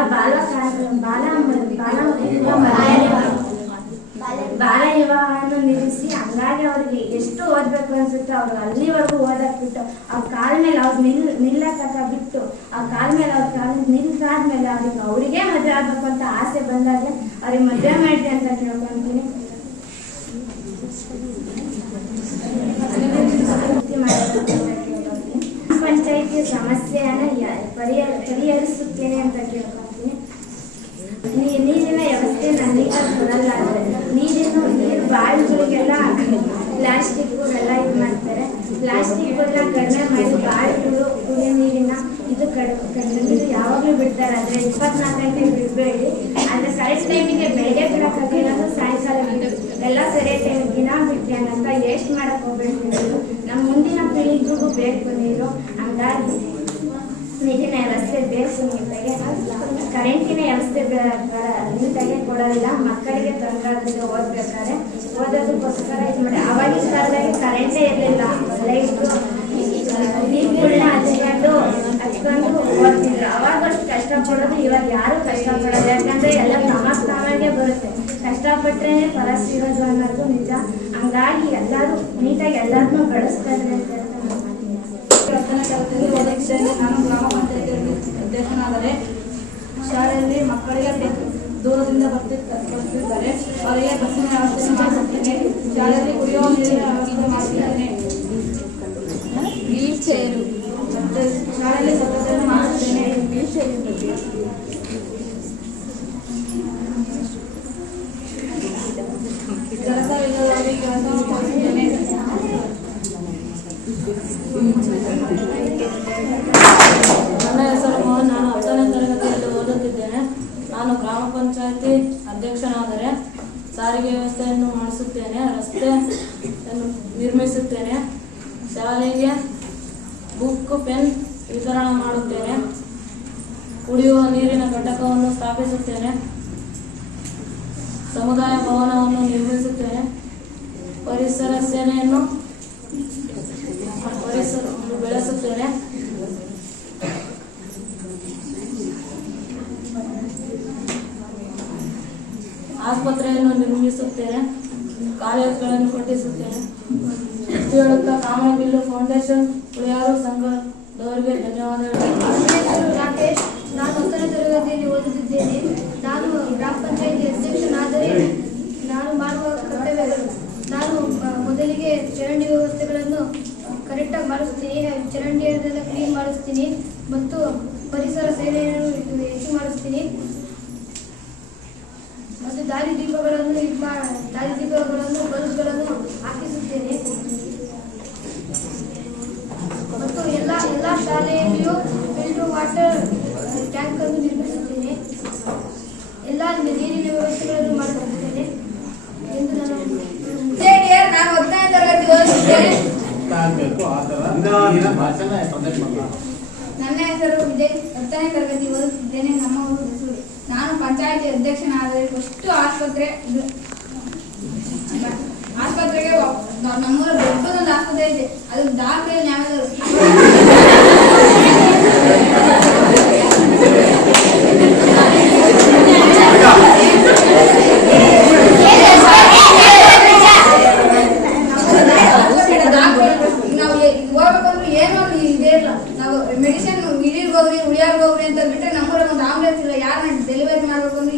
ಬಾಲ ವಿವಾಹವನ್ನು ನಿಲ್ಲಿಸಿ ಹಂಗಾಗಿ ಅವ್ರಿಗೆ ಎಷ್ಟು ಓದ್ಬೇಕು ಅನ್ಸುತ್ತೆ ಅವ್ರು ಅಲ್ಲಿವರೆಗೂ ಓದಕ್ ಬಿಟ್ಟು ಅವ್ರ ಕಾಲ ಮೇಲೆ ಅವ್ರು ನಿಲ್ಲಕ್ಕ ಬಿಟ್ಟು ಅವ್ರ ಕಾಲ ಮೇಲೆ ಅವ್ರ ಕಾಲ ನಿಲ್ಸಾದ್ಮೇಲೆ ಅವ್ರಿಗೆ ಮದುವೆ ಆಗ್ಬೇಕು ಅಂತ ಆಸೆ ಬಂದಾಗ ಅವ್ರಿಗೆ ಮದುವೆ ಮಾಡಿದೆ ಅಂತ ಕೇಳ್ಕೊಂತೀನಿ. ಪಂಚಾಯಿತಿ ಸಮಸ್ಯೆಯನ್ನ ಪರಿಹರಿಸುತ್ತೇನೆ ಅಂತ ಕೇಳ್ಕೊಂತೀನಿ. ನೀರಿನ ವ್ಯವಸ್ಥೆ ನನಗೆ ಕೊಡಲ್ಲ. ನೀರು ಬಾವಿಗಳಿಗೆಲ್ಲ ಪ್ಲಾಸ್ಟಿಕ್ ಎಲ್ಲ ಇದು ಮಾಡ್ತಾರೆ. ಪ್ಲಾಸ್ಟಿಕ್ ಎಲ್ಲ ಕಡಿಮೆ ಮಾಡಿ ಬಾವಿಗಳು ಕುಡಿಯೋ ನೀರಿನ ನೀರು ಯಾವಾಗಲೂ ಬಿಡ್ತಾರೆ. ಆದರೆ 24 ಗಂಟೆ ಬಿಡಬೇಡಿ. ಆದರೆ ಕರೆಕ್ಟ್ ಟೈಮಿಗೆ ಬೆಳಗ್ಗೆ ಬಿಡೋಕ್ಕಾಗಿಲ್ಲ, ಸಾಯಂಕಾಲ ಎಲ್ಲ ಸರಿಯಾದ ಟೈಮ್ ದಿನ ಬಿಟ್ಟು ಅನ್ನಂತ ವೇಸ್ಟ್ ಮಾಡಕ್ಕೆ ಹೋಗ್ಬೇಕು. ನೀರು ನಮ್ಮ ಮುಂದಿನ ಪೀಳಿಗೆಗೂ ಬೇಕು ನೀರು. ಹಂಗಾಗಿ ನೀರಿನ ವ್ಯವಸ್ಥೆ ಬೇಕು. ನೀಟಾಗೆ ಕರೆಂಟಿನ ವ್ಯವಸ್ಥೆ ನೀಟಾಗೆ ಕೊಡೋದಿಲ್ಲ. ಮಕ್ಕಳಿಗೆ ತೊಂದರೆ ಓದ್ಬೇಕಾದ್ರೆ ಓದೋದಕ್ಕೋಸ್ಕರ ಇದು ಮಾಡಿ. ಆವಾಗಿನ ಕಾಲದಲ್ಲಿ ಕರೆಂಟೇ ಇರಲಿಲ್ಲ. ಲೈಟು ನೀರುಗಳನ್ನ ಹಚ್ಕೊಂಡು ಓದ್ತಿದ್ರು. ಅವಾಗಷ್ಟು ಕಷ್ಟಪಡೋದು ಇವಾಗ ಯಾರು ಕಷ್ಟಪಡೋದು. ಯಾಕಂದ್ರೆ ಎಲ್ಲ ತಾಮಾಗೆ ಬರುತ್ತೆ. ಕಷ್ಟಪಟ್ಟರೆ ಫಲ ಸಿಗೋದು ಅನ್ನೋದು ನಿಜ. ಹಂಗಾಗಿ ಎಲ್ಲರೂ ನೀಟಾಗಿ ಎಲ್ಲರನ್ನೂ ಬೆಳೆಸ್ತಾರೆ ಅಂತ ನಾನು ಗ್ರಾಮ ಪಂಚಾಯತಿ ಅಧ್ಯಕ್ಷನಾದರೆ ಶಾಲೆಯಲ್ಲಿ ಮಕ್ಕಳಿಗೆ ದೂರದಿಂದ ಬರ್ತಿದ್ದಾರೆ. ಅವರಿಗೆ ಬಸ್ಸಿನ ವ್ಯವಸ್ಥೆ ಮಾಡಿಸುತ್ತೇನೆ. ಶಾಲೆಯಲ್ಲಿ ಕುಡಿಯುವ ನೀರಿನ ವ್ಯವಸ್ಥೆ ಮಾಡಿಸುತ್ತೇನೆ. ಶಾಲೆಯಲ್ಲಿ ಸ್ವಚ್ಛತೆಯನ್ನು ಮಾಡುತ್ತೇನೆ. ಕೆಲಸ ಇಲ್ಲದವರಿಗೆ ಕೆಲಸವನ್ನು ಕೊಡಿಸುತ್ತೇನೆ. ನನ್ನ ಹೆಸರು ಮೋಹನ್. ನಾನು 10ನೇ ತರಗತಿಯಲ್ಲಿ ಓದುತ್ತಿದ್ದೇನೆ. ನಾನು ಗ್ರಾಮ ಪಂಚಾಯತಿ ಅಧ್ಯಕ್ಷನಾದರೆ ಸಾರಿಗೆ ವ್ಯವಸ್ಥೆಯನ್ನು ಮಾಡಿಸುತ್ತೇನೆ, ರಸ್ತೆಯನ್ನು ನಿರ್ಮಿಸುತ್ತೇನೆ, ಶಾಲೆಗೆ ಬುಕ್ ಪೆನ್ ವಿತರಣೆ ಮಾಡುತ್ತೇನೆ, ಕುಡಿಯುವ ನೀರಿನ ಘಟಕವನ್ನು ಸ್ಥಾಪಿಸುತ್ತೇನೆ, ಸಮುದಾಯ ಭವನವನ್ನು ನಿರ್ಮಿಸುತ್ತೇನೆ, ಪರಿಸರ ಸೇನೆಯನ್ನು ಬೆಳೆಸುತ್ತೇನೆ, ಆಸ್ಪತ್ರೆಯನ್ನು ನಿರ್ಮಿಸುತ್ತೇನೆ, ಕಾಲೇಜುಗಳನ್ನು ಕಟ್ಟಿಸುತ್ತೇನೆ. ಇಷ್ಟು ಹೇಳುತ್ತಾ ಕಾಮಬಿಲ್ಲು ಫೌಂಡೇಶನ್ ಉಳಿಯಾರು ಸಂಘದವರಿಗೆ ಧನ್ಯವಾದಗಳು. ರಾಕೇಶ್, ನಾನು 10ನೇ ತರಗತಿಯಲ್ಲಿ ಓದುತ್ತಿದ್ದೇನೆ. ನಾನು ಗ್ರಾಮ ಪಂಚಾಯಿತಿ ಅಧ್ಯಕ್ಷನಾದರೆ ನಾನು ಮಾಡುವ ಕರ್ತವ್ಯಗಳು: ನಾನು ಮೊದಲಿಗೆ ಚರಂಡಿ ವ್ಯವಸ್ಥೆಗಳನ್ನು ಕರೆಕ್ಟಾಗಿ ಮಾಡಿಸ್ತೀನಿ, ಚರಂಡಿಯನ್ನೆಲ್ಲ ಕ್ಲೀನ್ ಮಾಡಿಸ್ತೀನಿ ಮತ್ತು ಪರಿಸರ ಸೇವೆಯನ್ನು ಹೆಚ್ಚು ಮಾಡಿಸ್ತೀನಿ ಮತ್ತು ದಾರಿದೀಪಗಳನ್ನು ಬಲ್ಬ್ಗಳನ್ನು ಹಾಕಿಸುತ್ತೇನೆ ಮತ್ತು ಎಲ್ಲ ಶಾಲೆಯಲ್ಲಿಯೂ ಫಿಲ್ಟರ್ ವಾಟರ್ ಟ್ಯಾಂಕ್ ಅನ್ನು ನಿರ್ಮಿಸುತ್ತೇನೆ. ಎಲ್ಲ ನೀರಿನ ವ್ಯವಸ್ಥೆಗಳನ್ನು ಮಾಡಿಸುತ್ತೇನೆ ಎಂದು ನಾನು 10ನೇ ತರಗತಿ ಓದುತ್ತಿದ್ದೇನೆ. ನನ್ನ ಹೆಸರು ವಿಜಯ್, 10ನೇ ತರಗತಿ ಓದುತ್ತಿದ್ದೇನೆ. ನಮ್ಮ ಊರು ಹೊಸೂರು. ನಾನು ಪಂಚಾಯತಿ ಅಧ್ಯಕ್ಷನಾದರೆ ಫಸ್ಟ್ ಆಸ್ಪತ್ರೆಗೆ ನಮ್ಮೂರ ದೊಡ್ಡದೊಂದು ಆಸ್ಪತ್ರೆ ಇದೆ. ಅದು ದಾಖಲೆ ನ್ಯಾಯದರು ನಾವು ಹೋಗ್ಬೇಕಂದ್ರೆ ಏನೋ ಇದೇ ಇಲ್ಲ. ನಾವು ಮೆಡಿಸಿನ್ ಇಳಿಗೆ ಹೋಗ್ರಿ ಉಳಿಯಾರ್ಗೆ ಹೋಗ್ರಿ ಅಂತ ಬಿಟ್ಟರೆ ನಮ್ಮೂರಾಗ ಒಂದು ಆಂಬುಲೆನ್ಸ್ ಇಲ್ಲ. ಯಾರನ್ನ ಡೆಲಿವರಿ ಮಾಡ್ಬೇಕು ಅಂದ್ರೆ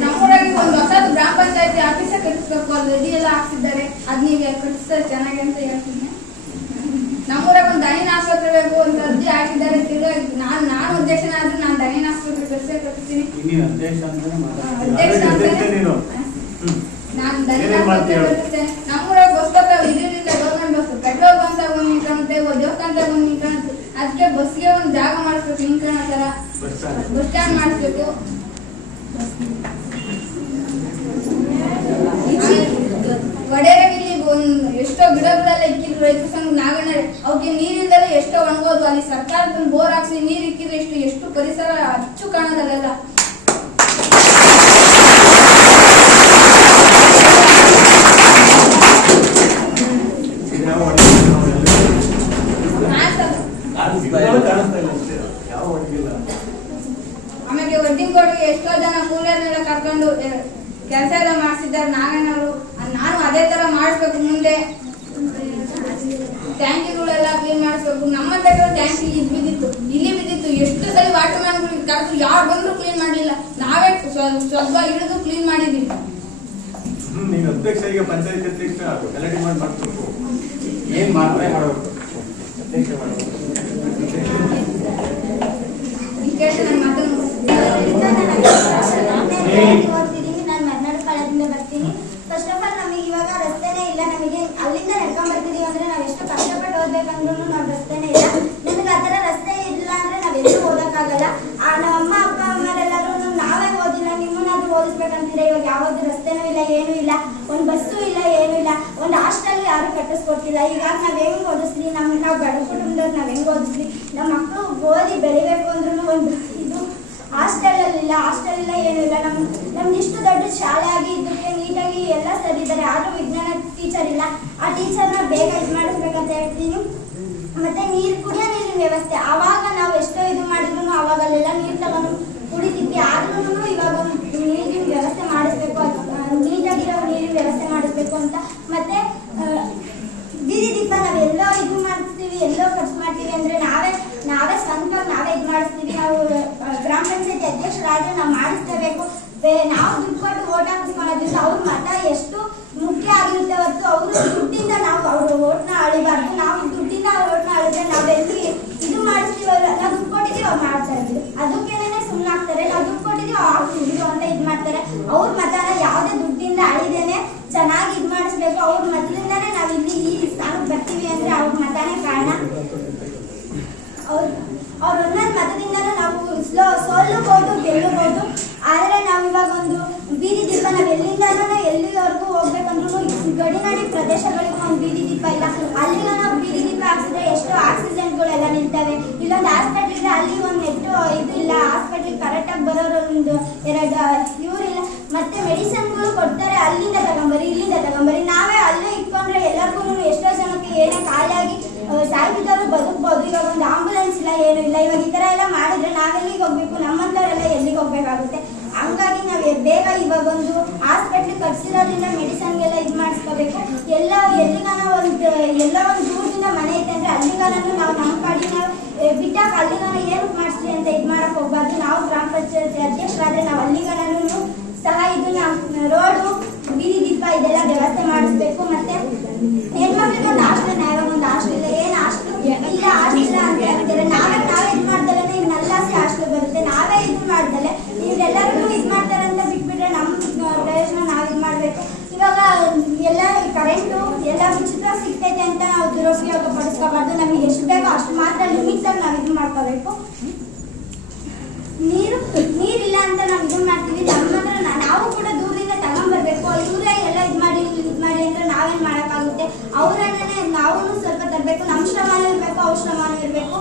ನಮ್ಮೂರಾಗಿ ಒಂದು ಹೊಸದು ಗ್ರಾಮ ಪಂಚಾಯತಿ ಆಫೀಸ ಕಟ್ಟಿಸ್ಬೇಕು, ಅಲ್ಲಿ ರೆಡಿ ಎಲ್ಲ ಹಾಕ್ತಿದ್ದಾರೆ. ಅದ್ ನೀವು ಕಟ್ಟಿಸ್ತಾರೆ ಚೆನ್ನಾಗಿ ಅಂತ ಹೇಳ್ತೀನಿ. ನಮ್ಮೂರಾಗ ಒಂದು ದೈನ ಆಸ್ಪತ್ರೆ ಬೇಕು ಅಂತ ಅರ್ಜಿ ಹಾಕಿದ್ದಾರೆ. ತಿರ್ಗಾಗಿ ನಾನು ಅಧ್ಯಕ್ಷನಾದ್ರೆ ನಾನು ದೈನ ಆಸ್ಪತ್ರೆ ಕಟ್ಟಿಸ್ತೀನಿ. ನಾನು ದೈನ ಆಸ್ಪತ್ರೆ ಕಟ್ಟಿಸ್ತೇನೆ. ನಮ್ಮೂರಾಗ ಬಸ್ಸಲ್ಲ ಇದರಿಂದ ಗೌರ್ಮೆಂಟ್ ಬಸ್ ಪೆಟ್ರೋಲ್ ಬಂಕ್ ತಗೊಂಡು ನಿಂತ್ಕೊಂತೆ, ದೇವಸ್ಥಾನ ತಗೊಂಡು ನಿಂತ್ಕೊಂತ, ಅದಕ್ಕೆ ಬಸ್ಗೆ ಒಂದು ಜಾಗ ಮಾಡಿಸ್ಬೇಕು, ನಿಂತ್ಕೊಳ್ಳೋ ತರ ಬಸ್ ಸ್ಟ್ಯಾಂಡ್ ಮಾಡಿಸ್ಬೇಕು. ವಡೇರಗಿಲ್ಲಿ ಎಷ್ಟೋ ಗಿಡಗಳೆಲ್ಲ ಇಕ್ಕಿದ್ರು ರೈತ ಸಂಘ ನಾಗಣ್ಣ, ಅವಕ್ಕೆ ನೀರಿಲ್ಲದೆ ಎಷ್ಟೋ ಒಣಗೋದು. ಅಲ್ಲಿ ಸರ್ಕಾರದ ಬೋರ್ ಹಾಕ್ಸಿ ನೀರು ಇಕ್ಕಿದ್ರೆ ಎಷ್ಟು ಪರಿಸರ ಅಚ್ಚು ಕಾಣೋದಲ್ಲೆಲ್ಲ. ಆಮೇಲೆ ವೆಡ್ಡಿಂಗ್ ಕೋಡ್ಗೆ ಎಷ್ಟೋ ಜನ ಕೂಲಿಯರ್ನೆಲ್ಲ ಕರ್ಕೊಂಡು ಕೆಲಸ ಎಲ್ಲ ಮಾಡಿಸಿದ್ದಾರೆ ನಾಗಣ್ಣವರು. ನಾನು ಅದೇ ತರ ಮಾಡಿಸ್ಬೇಕು ಮುಂದೆ. ಟ್ಯಾಂಕಿಗಳೆಲ್ಲ ಕ್ಲೀನ್ ಮಾಡಿಸ್ಬೇಕು. ನಮ್ಮ ಟ್ಯಾಂಕಿ ಇಲ್ಲಿ ಬಿದ್ದಿತ್ತು. ಎಷ್ಟು ಸಲ ವಾಟರ್ ಮ್ಯಾನ್ಗಳಿಗೆ ಕರೆದು ಯಾರು ಬಂದ್ರು ಕ್ಲೀನ್ ಮಾಡಲಿಲ್ಲ. ನಾವೇ ಸ್ವಲ್ಪ ಹಿಡಿದು ಕ್ಲೀನ್ ಮಾಡಿದ್ವಿ. ಅಧ್ಯಕ್ಷ ಈಗ ಪಂಚಾಯತ್ ಅಧ್ಯಕ್ಷ ಗಲಾಟೆ ಮಾಡ್ಬೇಕು, ಏನ್ ಮಾಡ್ಬೇಕು ಅಧ್ಯಕ್ಷ ಮಾಡಬೇಕು. ನಾನು ಮರ್ನಾಡು ಪಾಳ್ಯದಿಂದ ಬರ್ತೀನಿ. ಫಸ್ಟ್ ಆಫ್ ಆಲ್ ನಮಗೆ ಇವಾಗ ರಸ್ತೆನೇ ಇಲ್ಲ. ನಮಗೆ ಅಲ್ಲಿಂದ ನಡ್ಕೊಂಡ್ ಬರ್ತಿದೀವಿ ಅಂದ್ರೆ ನಾವು ಎಷ್ಟು ಕಷ್ಟಪಟ್ಟು ಓದ್ಬೇಕಂದ್ರೂ ನಾವು ರಸ್ತೆನೇ ಇಲ್ಲ. ನಮಗೆ ಆ ತರ ರಸ್ತೆ ಇಲ್ಲ ಅಂದ್ರೆ ನಾವೆಲ್ಲೂ ಓದಕ್ಕಾಗಲ್ಲ. ನಮ್ಮ ಅಮ್ಮ ಅಪ್ಪ ಅಮ್ಮರೆಲ್ಲರೂ ನಾವೇ ಓದಿಲ್ಲ, ನಿಮ್ಮನ್ನಾದ್ರೂ ಓದಿಸ್ಬೇಕಂತಿದ್ರೆ ಇವಾಗ ಯಾವ್ದು ರಸ್ತೆನೂ ಇಲ್ಲ, ಏನೂ ಇಲ್ಲ, ಒಂದು ಬಸ್ಸು ಇಲ್ಲ, ಏನೂ ಇಲ್ಲ, ಒಂದು ಹಾಸ್ಟೆಲ್ ಯಾರು ಕಟ್ಟಿಸ್ಕೊಡ್ತಿಲ್ಲ. ಈಗ ನಾವ್ ಹೆಂಗ್ ಓದಿಸ್ಲಿ, ನಾವು ಬಡ ಕುಟುಂಬದವ್ರು ನಾವ್ ಹೆಂಗ್ ಓದಿಸ್ಲಿ? ನಮ್ಮ ಮಕ್ಕಳು ಓದಿ ಬೆಳಿಬೇಕು ಅಂದ್ರೂ ಒಂದು ಇದು ಹಾಸ್ಟೆಲ್ ಇಲ್ಲ, ಏನೂ ಇಲ್ಲ. ನಮ್ದು ಇಷ್ಟು ದೊಡ್ಡ ಶಾಲೆ ಆಗಿ ಇದಕ್ಕೆ ನೀಟಾಗಿ ಎಲ್ಲ ಸರಿ ಇದ್ದಾರೆ, ಆದ್ರೂ ವಿಜ್ಞಾನ ಟೀಚರ್ ಇಲ್ಲ. ಆ ಟೀಚರ್ನ ಬೇಗ ಇದು ಮಾಡಿಸ್ಬೇಕಂತ ಹೇಳ್ತೀನಿ. ಮತ್ತೆ ಕುಡಿಯೋ ನೀರಿನ ವ್ಯವಸ್ಥೆ ಆವಾಗ ನಾವು ಎಷ್ಟೋ ಇದು ಮಾಡಿದ್ರು ಅವಾಗಲ್ಲೆಲ್ಲ ನೀರು ತಗೊಂಡು ಕುಡಿತಿದ್ವಿ. ಆದ್ರೂ ಇವಾಗ ನೀರಿನ ವ್ಯವಸ್ಥೆ ಮಾಡಿಸ್ಬೇಕು, ನೀಟಾಗಿರೋ ನೀರಿನ ವ್ಯವಸ್ಥೆ ಮಾಡಿಸ್ಬೇಕು ಅಂತ. ಮತ್ತೆ ಬೀದಿ ದೀಪ ನಾವೆಲ್ಲೋ ಇದು ಮಾಡಿಸ್ತೀವಿ, ಎಲ್ಲೋ ಖರ್ಚು ಮಾಡ್ತೀವಿ ಅಂದ್ರೆ ನಾವೇ ಸ್ವಂತವಾಗಿ ನಾವೇ ಇದು ಮಾಡಿಸ್ತೀವಿ. ನಾವು ಗ್ರಾಮ ಪಂಚಾಯತಿ ಅಧ್ಯಕ್ಷರಾದ್ರೆ ನಾವು ಮಾಡಿಸ್ಲೇಬೇಕು. ನಾವು ದುಡ್ಡು ಕೊಟ್ಟು ಓಟ್ ಹಾಕಿಸ್ಕೊಳ್ಳೋದ್ರಿಂದ ಅವ್ರ ಮತ ಎಷ್ಟು ಮುಖ್ಯ ಆಗಿರುತ್ತೆ ಹೊರತು ಅವರು ದುಡ್ಡಿಂದ ನಾವು ಅವ್ರ ಓಟ್ನ ಅಳಿಬಾರ್ದು. ನಾವು ದುಡ್ಡಿಂದ ಓಟ್ನ ಅಳಿದ್ರೆ ನಾವೆಲ್ಲಿ ಇದು ಮಾಡಿಸ್ತೀವಲ್ಲ, ನಾವು ದುಡ್ಡು ಕೊಟ್ಟಿದ್ದೀವಿ ಅವ್ರು ಮಾಡ್ತಾ ಇದ್ವಿ, ಅದಕ್ಕೇನೆ ಸುಮ್ಮನೆ ಆಗ್ತಾರೆ. ನಾವು ದುಡ್ಡು ಕೊಟ್ಟಿದ್ದೀವಿ ಅವ್ರು ಅಂತ ಇದು ಮಾಡ್ತಾರೆ. ಅವ್ರ ಮತನ ಯಾವುದೇ ದುಡ್ಡಿಂದ ಅಳಿದೇನೆ ಚೆನ್ನಾಗಿ ಇದು ಮಾಡಿಸ್ಬೇಕು. ಅವ್ರ ಮತದಿಂದಾನೇ ನಾವು ಇಲ್ಲಿ ಈ ಸ್ಥಾನಕ್ಕೆ ಬರ್ತೀವಿ ಅಂದ್ರೆ ಅವ್ರ ಮತನೇ ಕಾರಣ. ಅವ್ರ ಒಂದೊಂದು ಮತದಿಂದನೂ ನಾವು ಸೋಲಬಹುದು, ಗೆಲ್ಲಬಹುದು. ಆದರೆ ನಾವು ಇವಾಗ ಒಂದು ಬೀದಿ ದೀಪ ನಾವು ಎಲ್ಲಿವರೆಗೂ ಹೋಗ್ಬೇಕಂದ್ರೂ ಗಡಿನಾಡಿ ಪ್ರದೇಶಗಳಿಗೂ ಒಂದು ಬೀದಿ ದೀಪ ಇಲ್ಲ. ಅಲ್ಲಿಗ ನಾವು ಬೀದಿ ದೀಪ ಹಾಕ್ಸಿದ್ರೆ ಎಷ್ಟೋ ಆಕ್ಸಿಡೆಂಟ್ಗಳೆಲ್ಲ ನಿಲ್ತವೆ. ಇಲ್ಲೊಂದು ಹಾಸ್ಪಿಟ್ಲ್ ಇದ್ರೆ ಅಲ್ಲಿ ಒಂದು ನೆಟ್ಟು ಇದು ಇಲ್ಲ, ಹಾಸ್ಪಿಟ್ಲಿಗೆ ಕರೆಕ್ಟಾಗಿ ಬರೋರು ಒಂದು ಎರಡು ಇವರಿಲ್ಲ. ಮತ್ತೆ ಮೆಡಿಸಿನ್ಗಳು ಕೊಡ್ತಾರೆ, ಅಲ್ಲಿಂದ ತಗೊಂಬರಿ ಇಲ್ಲಿಂದ ತಗೊಂಬರಿ. ನಾವೇ ಅಲ್ಲೇ ಇಟ್ಕೊಂಡ್ರೆ ಎಲ್ಲರಿಗೂ ಎಷ್ಟೋ ಜನಕ್ಕೆ ಏನೇ ಖಾಲಿಯಾಗಿ ಸಾಯ್ತಿದ್ದವರು ಬದುಕ್ಬೋದು. ಇವಾಗ ಒಂದು ಆಂಬುಲೆನ್ಸ್ ಇಲ್ಲ, ಏನೂ ಇಲ್ಲ. ಇವಾಗ ಈ ಥರ ಎಲ್ಲ ಮಾಡಿದ್ರೆ ನಾವೆಲ್ಲಿಗೆ ಹೋಗ್ಬೇಕು? ನಮ್ಮಂಥವರೆಲ್ಲ ಎಲ್ಲಿಗೆ ಹೋಗ್ಬೇಕಾಗುತ್ತೆ? ಹಂಗಾಗಿ ನಾವು ಬೇಗ ಇವಾಗ ಒಂದು ಹಾಸ್ಪಿಟ್ಲಿಗೆ ಕಟ್ಸಿರೋದ್ರಿಂದ ಮೆಡಿಸನ್ಗೆಲ್ಲ ಇದು ಮಾಡಿಸ್ಕೋಬೇಕು. ಎಲ್ಲಿಗಾನ ಎಲ್ಲೋ ಒಂದು ದೂರದಿಂದ ಮನೆ ಐತೆ ಅಂದರೆ ಅಲ್ಲಿಗಾನೂ ನಾವು ನಮ್ಮ ಕಡೆ ನಾವು ಬಿಟ್ಟಾಗ ಅಲ್ಲಿಗಾನ ಏನಕ್ಕೆ ಮಾಡಿಸ್ರಿ ಅಂತ ಇದು ಮಾಡಕ್ಕೆ ಹೋಗ್ಬಾರ್ದು. ನಾವು ಗ್ರಾಮ ಪಂಚಾಯತಿ ಅಧ್ಯಕ್ಷರಾದರೆ ನಾವು ಅಲ್ಲಿಗಾನೂ ಸಹ ಇದನ್ನ ರೋಡು, ಬೀದಿ ದೀಪ ಇದೆಲ್ಲ ವ್ಯವಸ್ಥೆ ಮಾಡಿಸ್ಬೇಕು. ಮತ್ತೆ ಹೆಣ್ಮಕ್ಳಿಗೆ ಒಂದು ಹಾಸ್ಟೆಲ್, ಇವಾಗ ಒಂದು ಹಾಸ್ಟೆಲ್ ಏನು ಹಾಸ್ಟೆಲ್ ಇಲ್ಲ, ಹಾಸ್ಟೆಲ್ ಅಂತ ಹೇಳ್ತಾರೆ. ನಾವೇ ಇದು ಮಾಡ್ದಲೆ ಈಗ ನಲ್ಲಾಸಿ ಹಾಸ್ಟೆಲ್ ಬರುತ್ತೆ. ನಾವೇ ಇದು ಮಾಡ್ದಲೆ ಇವರೆಲ್ಲರೂ ಇದು ಮಾಡ್ತಾರೆ ಅಂತ ಬಿಟ್ಬಿಟ್ರೆ ನಮ್ಮ ಪ್ರಯೋಜನ ನಾವು ಇದು ಮಾಡಬೇಕು. ಇವಾಗ ಎಲ್ಲ ಕರೆಂಟು ಎಲ್ಲ ಉಚಿತ ಸಿಗ್ತೈತೆ ಅಂತ ನಾವು ದುರುಪಯೋಗ ಪಡಿಸ್ಕೋಬಾರ್ದು. ನಮಗೆ ಎಷ್ಟು ಬೇಕೋ ಅಷ್ಟು ಮಾತ್ರ ಲಿಮಿಟಾಗಿ ನಾವು ಇದು ಮಾಡ್ಕೋಬೇಕು. ನೀರಿಲ್ಲ ಅಂತ ನಾವು ಇದು ಮಾಡ್ತೀವಿ, ನಮ್ಮ ಹತ್ರ ನಾವು ಕೂಡ ದೂರದಿಂದ ತಗೊಂಡ್ಬರ್ಬೇಕು. ಇವರೇ ಎಲ್ಲ ಇದು ಮಾಡಿ ಅಂದ್ರೆ ನಾವೇನು ಮಾಡೋಕ್ಕಾಗುತ್ತೆ? ಅವರನ್ನೇ ನಾವು ಸ್ವಲ್ಪ ತರಬೇಕು. ನಮ್ಮ ಶ್ರಮನೂ ಇರಬೇಕು, ಅವ್ರ ಶ್ರಮನೂ ಇರಬೇಕು.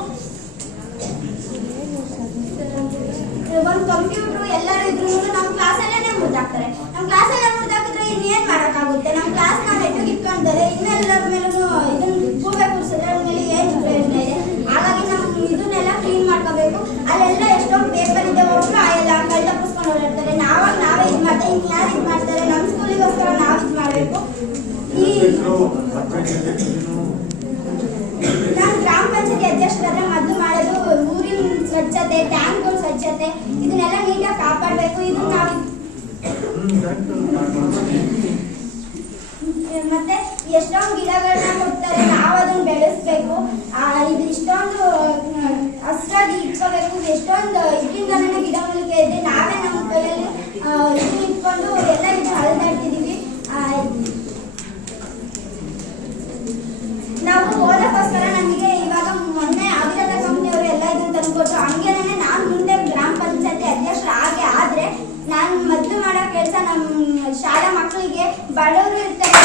ಒಂದು ಕಂಪ್ಯೂಟ್ರು ಎಲ್ಲರೂ ಇದ್ರೂ ನಮ್ಮ ಕ್ಲಾಸಲ್ಲೇ ಮುರಿದಾಕ್ತಾರೆ. ನಮ್ಮ ಕ್ಲಾಸಲ್ಲೇ ಮುರಿದಾಕಿದ್ರೆ ಇನ್ನೇನು ಮಾಡೋಕ್ಕಾಗುತ್ತೆ? ನಮ್ಮ ಕ್ಲಾಸ್ ನಾವು ನೆಟ್ಟಿಗೆ ಇಟ್ಕೊಂಡ್ರೆ ಇನ್ನೆಲ್ಲರ ಮೇಲೂ ಇದನ್ನ ಕೂವೆ ಕೂರಿಸಿದ್ರೆ ಅದ್ರ ಮೇಲೆ ಏನು ಪ್ರಯೋಜನ ಇದೆ? ಹಾಗಾಗಿ ನಾವು ಇದನ್ನೆಲ್ಲ ಕ್ಲೀನ್ ಮಾಡ್ಕೋಬೇಕು. ಅಲ್ಲೆಲ್ಲ ಎಷ್ಟೊಂದು ಪೇಪರ್ ಇದೆ, ಒಬ್ಬರು ಎಲ್ಲ ಕೈ ತಪ್ಪಿಸ್ಕೊಂಡು ಓಡಾಡ್ತಾರೆ. ನಾವೇ ಇದು ಮಾಡ್ತಾರೆ, ಇನ್ನು ಯಾರು ಇದು ಮಾಡ್ತಾರೆ? ನಮ್ಮ ಸ್ಕೂಲಿಗೋಸ್ಕರ ನಾವು ಇದು ಮಾಡಬೇಕು. ನಾನು ಗ್ರಾಮ ಪಂಚಾಯತಿ ಅಧ್ಯಕ್ಷರಾದ್ರೆ ಮೊದಲು ಮಾಡೋದು ಊರಿನ ಸ್ವಚ್ಛತೆ, ಟ್ಯಾಂಕ್ಗಳ ಸ್ವಚ್ಛತೆ ಇದನ್ನೆಲ್ಲ ನೀಟಾಗಿ ಕಾಪಾಡಬೇಕು. ಇದನ್ನ ನಾವು ಮತ್ತೆ ಎಷ್ಟೊಂದು ಗಿಡಗಳನ್ನ ಕೊಡ್ತಾರೆ, ನಾವು ಅದನ್ನ ಬೆಳೆಸ್ಬೇಕು. ಇದು ಇಷ್ಟೊಂದು ಅಷ್ಟಾಗಿ ಇಟ್ಕೋಬೇಕು. ಎಷ್ಟೊಂದು ಇದರಿಂದನೇ ಗಿಡಗಳಿಗೆ ಇದೆ, ನಾವೇ ನಮ್ಮ ಕೈಯಲ್ಲಿ ಇದನ್ನ ಇಟ್ಕೊಂಡು ಎಲ್ಲ ಇದು ಹರಿದಾಡ್ತಿದೀವಿ. ನಾವು ಓದಕ್ಕೋಸ್ಕರ ನಮಗೆ ಇವಾಗ ಮೊನ್ನೆ ಅವಿರತ ಕಂಪ್ನಿಯವರು ಎಲ್ಲ ಇದನ್ನ ತಂದ್ಕೊಟ್ರು. ಹಂಗೇನೆ ನಾನು ಮುಂದೆ ಗ್ರಾಮ ಪಂಚಾಯತಿ ಅಧ್ಯಕ್ಷರು ಆದ್ರೆ ನಾನು ಮೊದಲು ಮಾಡೋ ಕೆಲಸ ನಮ್ಮ ಶಾಲಾ ಮಕ್ಕಳಿಗೆ ಬಡವರು ಇರ್ತಾರೆ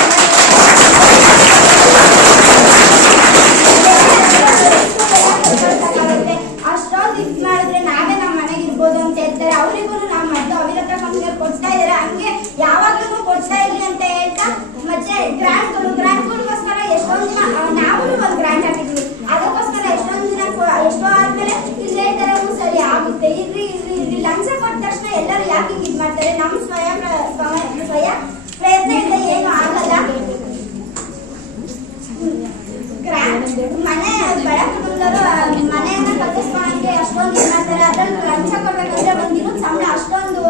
ಅಷ್ಟೊಂದು ಇದು ಮಾಡಿದ್ರೆ ನಾವೇ ನಮ್ಮ ಮನೆಗೆ ಇರ್ಬೋದು ಅಂತ ಹೇಳ್ತಾರೆ. ಅವರಿಗೂ ನಾವು ಮೊದಲು ಅವಿರತ ಕಂಪ್ನಿಯವ್ರು ಕೊಡ್ತಾ ಇದ್ದಾರೆ, ಹಂಗೆ ಯಾವಾಗಲೂ ಕೊಡ್ತಾ ಇರ್ಲಿ ಅಂತ ಹೇಳ್ತಾ ಮತ್ತೆ ಗ್ರಾಂಟ್ಗಳಿಗೋಸ್ಕರ ಎಷ್ಟೊಂದು ದಿನ ನಾವು ಒಂದು ಗ್ರಾಂಟ್ ಹಾಕಿದ್ವಿ. ಅದಕ್ಕೋಸ್ಕರ ಎಷ್ಟೊಂದು ದಿನ ಎಷ್ಟೋ ಆದ್ಮೇಲೆ ಇಲ್ಲಿ ಹೇಳ್ತಾರೆ ಸರಿ ಆಗುತ್ತೆ ಇರ್ರಿ ಲಂಚ ಕೊಟ್ಟ ತಕ್ಷಣ ಎಲ್ಲರೂ ಯಾಕೆ ಇದು ಮಾಡ್ತಾರೆ. ನಮ್ಮ ಸ್ವಯಂ ಪ್ರಯತ್ನದಿಂದ ಏನು ಆಗಲ್ಲ. ಮನೆ ಬಡ ಕುಟುಂಬದವರು ಮನೆಯನ್ನ ಕಟ್ಟಿಸ್ಕೊಳ್ಳೋಕೆ ಅಷ್ಟೊಂದು ಇದು ಮಾಡ್ತಾರೆ. ಅದ್ರಲ್ಲಿ ಲಂಚ ಕೊಡ್ಬೇಕಂದ್ರೆ ಒಂದು ದಿನಕ್ಕೆ ಸಂಬಳ ಅಷ್ಟೊಂದು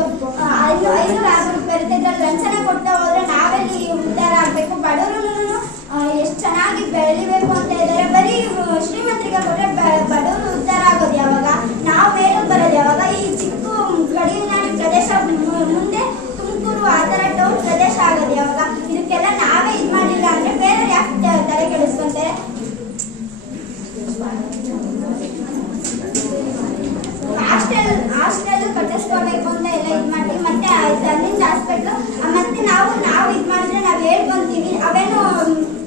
500-600 ರೂಪಾಯಿ ಇರುತ್ತೆ. ಇದ್ರಲ್ಲಿ ಲಂಚನ ಕೊಡ್ತಾ ಹೋದ್ರೆ ನಾವೆಲ್ಲಿ ಉದ್ಧಾರ ಆಗ್ಬೇಕು. ಬಡವರು ಎಷ್ಟು ಚೆನ್ನಾಗಿ ಬೆಳಿಬೇಕು ಅಂತ ಇದ್ದಾರೆ. ಬರೀ ಶ್ರೀಮಂತರಿಗೆ ಕೊಟ್ರೆ ಬಡವರು ಉದ್ಧಾರ ಆಗೋದು ಯಾವಾಗ, ನಾವು ಮೇಲಕ್ಕೆ ಬರೋದು ಯಾವಾಗ. ಈ ಚಿಕ್ಕ ಗಡಿನಾಡಿ ಪ್ರದೇಶ ಮುಂದೆ ತುಮಕೂರು ಆ ಥರ ಟೌನ್ ಪ್ರದೇಶ ಆಗೋದು ಯಾವಾಗ. ಇದಕ್ಕೆಲ್ಲ ನಾವೇ ಇದು ಮಾಡಿಲ್ಲ ಅಂದ್ರೆ ಬೇರೆ ಯಾಕೆ ತಲೆ ಕೆಡಿಸ್ಕೊಂತಾರೆ. ಹಾಸ್ಟೆಲ್ ಕಟ್ಟಿಸ್ಕೋಬೇಕು ಅಂತ ಎಲ್ಲ ಇದು ಮಾಡ್ತೀವಿ. ಮತ್ತೆ ಅಲ್ಲಿಂದ ಹಾಸ್ಪಿಟ್ಲು ಮತ್ತೆ ನಾವು ಇದು ಮಾಡಿದ್ರೆ ನಾವು ಹೇಳ್ಕೊಂತೀವಿ. ಅವೇನು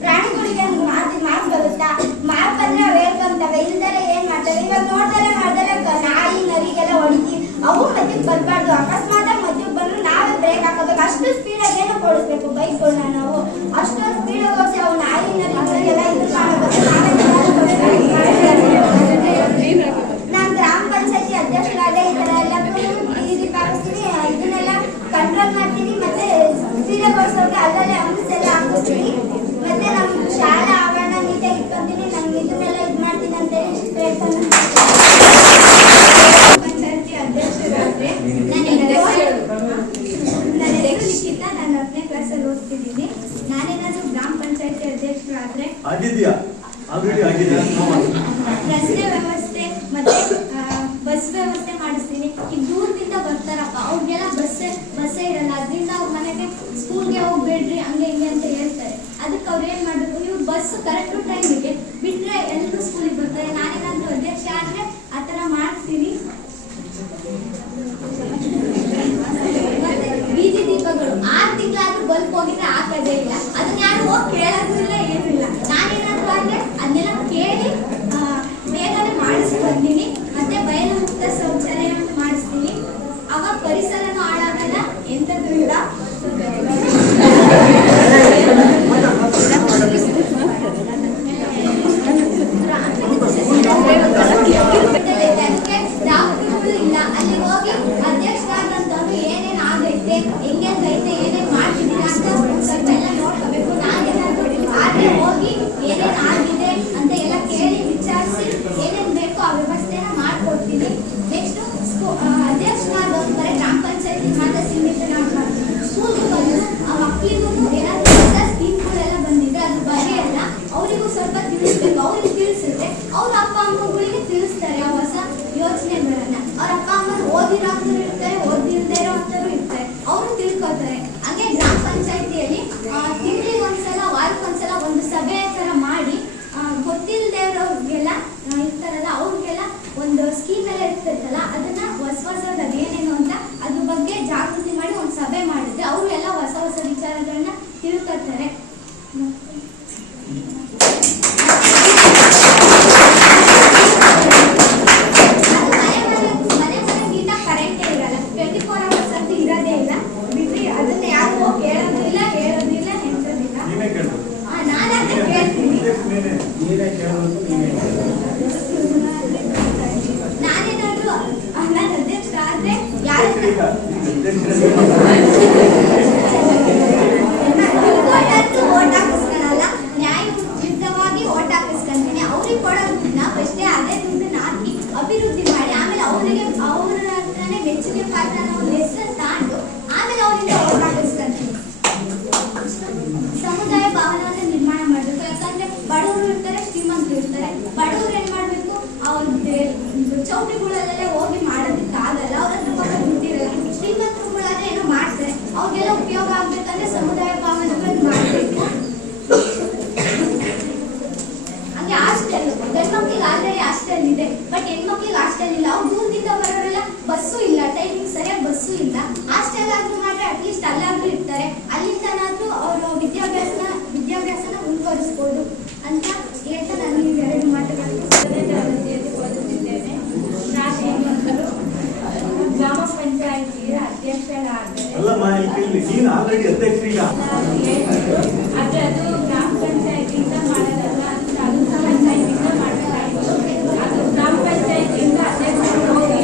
ಪ್ರಾಣಿಗಳಿಗೆ ಮಾರ್ಕ್ ಬರುತ್ತಾ, ಮಾರ್ಕ್ ಬಂದ್ರೆ ಅವು ಹೇಳ್ಕೊಂತವೆ, ಇಲ್ದರೆ ಏನ್ ಮಾಡ್ತವೆ. ಇವಾಗ ನೋಡ್ದಲೆ ನಾಯಿ ನರಿಗೆಲ್ಲ ಹೊಡಿತೀವಿ, ಅವು ಮಧ್ಯಕ್ಕೆ ಬರಬಾರ್ದು. ಅಕಸ್ಮಾತ್ ಮಧ್ಯಕ್ಕೆ ಬಂದ್ರು ನಾವೇ ಬ್ರೇಕ್ ಹಾಕೋಬೇಕು. ಅಷ್ಟು ಸ್ಪೀಡಾಗಿ ಏನೋ ಓಡಿಸ್ಬೇಕು ಬೈಕ್ಗಳನ್ನ ನಾವು. ಅಷ್ಟೊಂದು ಸ್ಪೀಡ್ ಓಡಿಸಿ ಅವು ನಾಯಿ ನರಿಗಳಿಗೆಲ್ಲ ಇದು ಮಾಡಬೇಕು. ನಾನು ಗ್ರಾಮ ಪಂಚಾಯತಿ ಅಧ್ಯಕ್ಷರಾದ ಈ ತರ ಎಲ್ಲ ಪಾಲಿಸ್ತೀನಿ, ಇದನ್ನೆಲ್ಲ ಕಂಟ್ರೋಲ್ ಮಾಡ್ತೀನಿ. ಮತ್ತೆ ಸ್ಪೀಡಾಗೋಸ್ಕರ ಅಲ್ಲಲ್ಲೇ ಅಂಶ ಎಲ್ಲ ಹಾಕಿಸ್ತೀನಿ. ಮತ್ತೆ ನಮ್ಮ ಶಾಲಾ ಆವರಣ ನೀಟಾಗಿ ಇಟ್ಕೊಂತೀನಿ. ನಾನು ಇದನ್ನೆಲ್ಲ ಇದು ಮಾಡ್ತೀನಿ ಅಂತ ಹೇಳ್ತಾನೆ. ಪಂಚಾಯತಿ ಅಧ್ಯಕ್ಷರಾದ್ರೆ ನನ್ನ ಹೆಸರು ಲಿಖಿತಾ, ನಾನು 10ನೇ ಕ್ಲಾಸಲ್ಲಿ ಓದ್ತಿದ್ದೀನಿ. ನಾನೇನಾದ್ರೂ ಗ್ರಾಮ ಪಂಚಾಯತಿ ಅಧ್ಯಕ್ಷರಾದ್ರೆ ರಸ್ತೆ ವ್ಯವಸ್ಥೆ ಮತ್ತೆ ಬಸ್ ವ್ಯವಸ್ಥೆ ಮಾಡಿಸ್ತೀನಿ. ಈಗ ದೂರದಿಂದ ಬರ್ತಾರಪ್ಪ, ಅವ್ರಿಗೆಲ್ಲ ಬಸ್ಸೇ ಇರಲ್ಲ. ಅದರಿಂದ ಅವ್ರ ಮನೆಗೆ ಸ್ಕೂಲ್ಗೆ ಹೋಗ್ಬೇಡ್ರಿ ಹಂಗೆ ಹಿಂಗೆ ಅಂತ ಹೇಳ್ತಾರೆ. ಅದಕ್ಕೆ ಅವ್ರು ಏನ್ ಮಾಡ್ಬೇಕು, ಇವ್ರು ಬಸ್ ಕರೆಕ್ಟ್ ಟೈಮಿಗೆ ಬಿಟ್ರೆ ಎಲ್ಲರೂ ಸ್ಕೂಲಿಗೆ ಬರ್ತಾರೆ. ನಾನೇನಾದ್ರೂ ಅಧ್ಯಕ್ಷ ಆದ್ರೆ ಆ ಥರ ಮಾಡ್ತೀನಿ. ಮತ್ತೆ ಬೀದಿ ದೀಪಗಳು 6 ತಿಂಗಳಾದ್ರೂ ಬಲ್ಪ್ ಹೋಗಿದ್ರೆ ಹಾಕೋದೇ ಇಲ್ಲ. ಅದನ್ನ ಯಾರು ಹೋಗಿ ಕೇಳೋದು ಇಲ್ಲ, ಏನೂ ಇಲ್ಲ. ನಾನೇನಾದ್ರೂ ಆದ್ರೆ ಅದನ್ನೆಲ್ಲ ಕೇಳಿ ಬೇಗನೆ ಮಾಡಿಸ್ಕೊಡ್ತೀನಿ. ಮತ್ತೆ ಬಯಲು ಮುಕ್ತ ಶೌಚಾಲಯವನ್ನು ಮಾಡಿಸ್ತೀನಿ. ಅವಾಗ ಪರಿಸರನೂ ಹಾಳಾಗಲ್ಲ, ಎಂಥದ್ದು ಇಲ್ಲ. ಅದಕ್ಕೆ ಡಾಕ್ಟರ್ಗಳು ಇಲ್ಲ. ಅಲ್ಲಿ ಹೋಗಿ ಅಧ್ಯಕ್ಷರಾದಂಥವ್ರು ಏನೇನು ಆಗೈತೆ, ಹೆಂಗೈತೆ, ಏನೇನು ಮಾಡ್ತಿದ್ದೀರಾ ಅಂತ ಸ್ವಲ್ಪ ಎಲ್ಲ ನೋಡ್ಕೋಬೇಕು. ನಾನೇನಾದ್ರು ಆದ್ರೆ ಹೋಗಿ ಏನೇನು ಆಗಿದೆ ಅಂತ ಎಲ್ಲ ಕೇಳಿ ವಿಚಾರಿಸಿ ಏನೇನು ಬೇಕೋ ಆ ವ್ಯವಸ್ಥೆನ ಮಾಡ್ಕೊಡ್ತೀನಿ. ನೆಕ್ಸ್ಟ್ ಅಧ್ಯಕ್ಷರಾದವ್ರು ಬರೀ ಗ್ರಾಮ ಪಂಚಾಯತಿ ಮಾತ್ರ ಸೀಮಿತ ಸ್ಕೂಲ್ಗೆ ಬಂದು ಆ ಮಕ್ಕಳಿಗೂ ಏನಾದರೂ ಹೊಸ ಸ್ಕೀಮ್ಗಳೆಲ್ಲ ಬಂದಿದ್ರೆ ಅದ್ರ ಬಗ್ಗೆ ಎಲ್ಲ ಅವರಿಗೂ ಸ್ವಲ್ಪ ತಿಳಿಸ್ಬೇಕು. ಅವ್ರಿಗೆ ತಿಳಿಸಿದ್ರೆ ಅವ್ರ ಅಪ್ಪ ಅಮ್ಮಗಳಿಗೆ ತಿಳಿಸ್ತಾರೆ ಆ ಹೊಸ ಯೋಚನೆಗಳನ್ನ. ಅವ್ರ ಅಪ್ಪ ಅಮ್ಮನ ಓದಿರೋಂಥವ್ರು ಇರ್ತಾರೆ, ಓದಿರದೇ ಇರೋಂಥವ್ರು ಇರ್ತಾರೆ, ಅವರು ತಿಳ್ಕೊತಾರೆ. ಹಾಗೆ ಗ್ರಾಮ ಪಂಚಾಯತಿಯಲ್ಲಿ ತಿಂಗಳಿಗೆ ಒಂದ್ಸಲ ವಾರಕ್ಕೊಂದ್ಸಲ ಒಂದು ಸಭೆ ಥರ ಮಾಡಿ ಗೊತ್ತಿಲ್ಲದೆ ಇರೋರಿಗೆಲ್ಲ ಇರ್ತಾರಲ್ಲ ಅವ್ರಿಗೆಲ್ಲ ಒಂದು ಸ್ಕೀಮ್ ಎಲ್ಲ ಇರ್ತೈತಲ್ಲ ಅದನ್ನ ಹೊಸದು ಅದೇನೇನು ಅಂತ ಅದ್ರ ಬಗ್ಗೆ ಜಾಗೃತಿ ಮಾಡಿ ಒಂದು ಸಭೆ ಮಾಡಿದ್ರೆ ಅವರು ಎಲ್ಲ ಹೊಸ ವಿಚಾರಗಳನ್ನ ತಿಳ್ಕೊತಾರೆ. ಮನೆ ನೀಟಾಗಿ ಕರೆಂಟೇ ಇರಲ್ಲ, 24 hours ಅಂತೂ ಇರೋದೇ ಇಲ್ಲ. ಬಿಟ್ರಿ ಅದನ್ನ ಯಾರು ಹೋಗಿ ಕೇಳೋದಿಲ್ಲ, ಹೇಳೋದಿಲ್ಲ, ನೆನ್ಸೋದಿಲ್ಲ. ನಾನಂತ ಕೇಳ್ತೀನಿ. ನಾನೇನಾದ್ರು ನಾನು ಅಧ್ಯಕ್ಷ ಆದ್ರೆ ಯಾರು ಓಟ್ ಹಾಕಿಸ್ಕೊಳಲ್ಲ, ನ್ಯಾಯಯುತವಾಗಿ ಓಟ್ ಹಾಕಿಸ್ಕೊಂತೀನಿ. ಅವ್ರಿಗೆ ಕೊಡೋದನ್ನ ಫಸ್ಟೇ ಅದೇ ದುಡ್ಡನ್ನ ಹಾಕಿ ಅಭಿವೃದ್ಧಿ ಮಾಡಿ ಆಮೇಲೆ ಅವರಿಗೆ ಅವರ ಹತ್ರನೇ ಮೆಚ್ಚುಗೆ ಪಾತ್ರ ಒಂದು ಹೆಸರು ತಾಂಡು ಆಮೇಲೆ ಅವರಿಂದ ಓಟ್ ಹಾಕಿಸ್ಕೊಂತೀವಿ. ಸಮುದಾಯ ಭವನವನ್ನು ನಿರ್ಮಾಣ ಮಾಡಬೇಕು. ಯಾಕಂದ್ರೆ ಬಡವರು ಇರ್ತಾರೆ, ಶ್ರೀಮಂತರು ಇರ್ತಾರೆ. ಬಡವರು ಏನ್ ಮಾಡ್ಬೇಕು, ಅವ್ರ ಚೌಕಿಗಳಲ್ಲೇ ಹೋಗಿ ಮಾಡೋದಕ್ಕೆ ಆಗಲ್ಲ, ಅವ್ರ ಹತ್ರ ಪಾಪ ದುಡ್ಡಿರಲ್ಲ. ಶ್ರೀಮಂತರುಗಳಾದ್ರೆ ಏನೋ ಮಾಡ್ತಾರೆ, ಅವ್ರಿಗೆಲ್ಲ ಉಪಯೋಗ ಆಗ್ಬೇಕಂದ್ರೆ ಸಮುದಾಯ ಭವನಗಳನ್ನು ಮಾಡಬೇಕು. ಹಂಗೆ ಹಾಸ್ಟೆಲ್, ಗಂಡ್ಮಕ್ಳಿಗೆ ಆಲ್ರೆಡಿ ಹಾಸ್ಟೆಲ್ ಇದೆ, ಬಟ್ ಹೆಣ್ಮಕ್ಳಿಗೆ ಹಾಸ್ಟೆಲ್ ಇಲ್ಲ. ಅವ್ರು ದೂರದಿಂದ ಬರೋರೆಲ್ಲ ಬಸ್ಸು ಇಲ್ಲ, ಟೈಮಿಂಗ್ ಸರಿಯಾಗಿ ಬಸ್ಸು ಇಲ್ಲ. ಹಾಸ್ಟೆಲ್ ಆದ್ರೂ ಮಾಡ್ರೆ ಅಟ್ಲೀಸ್ಟ್ ಅಲ್ಲಾದ್ರೂ ಇರ್ತಾರೆ, ಅಲ್ಲಿಂದನಾದ್ರೂ ಅವರು ವಿದ್ಯಾಭ್ಯಾಸನ ಮುಂದುವರಿಸ್ಬೋದು ಅಂತ ಹೇಳ್ತಾ ನಾನು ಈ ಎರಡು ಮಾತುಗಳನ್ನು ತರಗತಿಯಲ್ಲಿ ಓದುತ್ತಿದ್ದೇನೆ. ನಾನು ಗ್ರಾಮ ಪಂಚಾಯಿತಿಯ ಅಧ್ಯಕ್ಷರಾದರೆ ಆದರೆ ಅದು ಗ್ರಾಮ ಪಂಚಾಯಿತಿಯಿಂದ ಮಾಡೋದಲ್ಲ, ಅದು ತಾಲೂಕು ಪಂಚಾಯಿತಿಯಿಂದ ಮಾಡಬೇಕಾಗಿತ್ತು. ಅದು ಗ್ರಾಮ ಪಂಚಾಯಿತಿಯಿಂದ ಅಧ್ಯಕ್ಷರು ಹೋಗಿ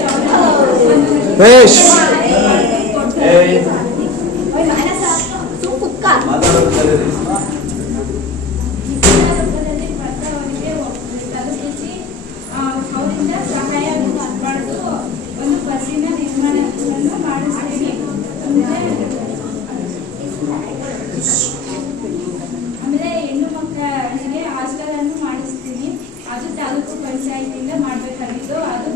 ರೂಪದಲ್ಲಿ ಪತ್ರವರಿಗೆ ತಲುಪಿಸಿ ಅವರಿಂದ ಸಹಾಯ ಪಡೆದು ಒಂದು ಬಸ್ಸಿನ ನಿರ್ಮಾಣವನ್ನು ಮಾಡಿಸ್ತೀನಿ. ಆಮೇಲೆ ಹೆಣ್ಣು ಮಕ್ಕಳಿಗೆ ಹಾಸ್ಟೆಲ್ ಅನ್ನು ಮಾಡಿಸ್ತೀನಿ. ಅದು ತಾಲೂಕು ಪಂಚಾಯಿತಿಯಿಂದ ಮಾಡಬೇಕಾಗಿತ್ತು. ಅದು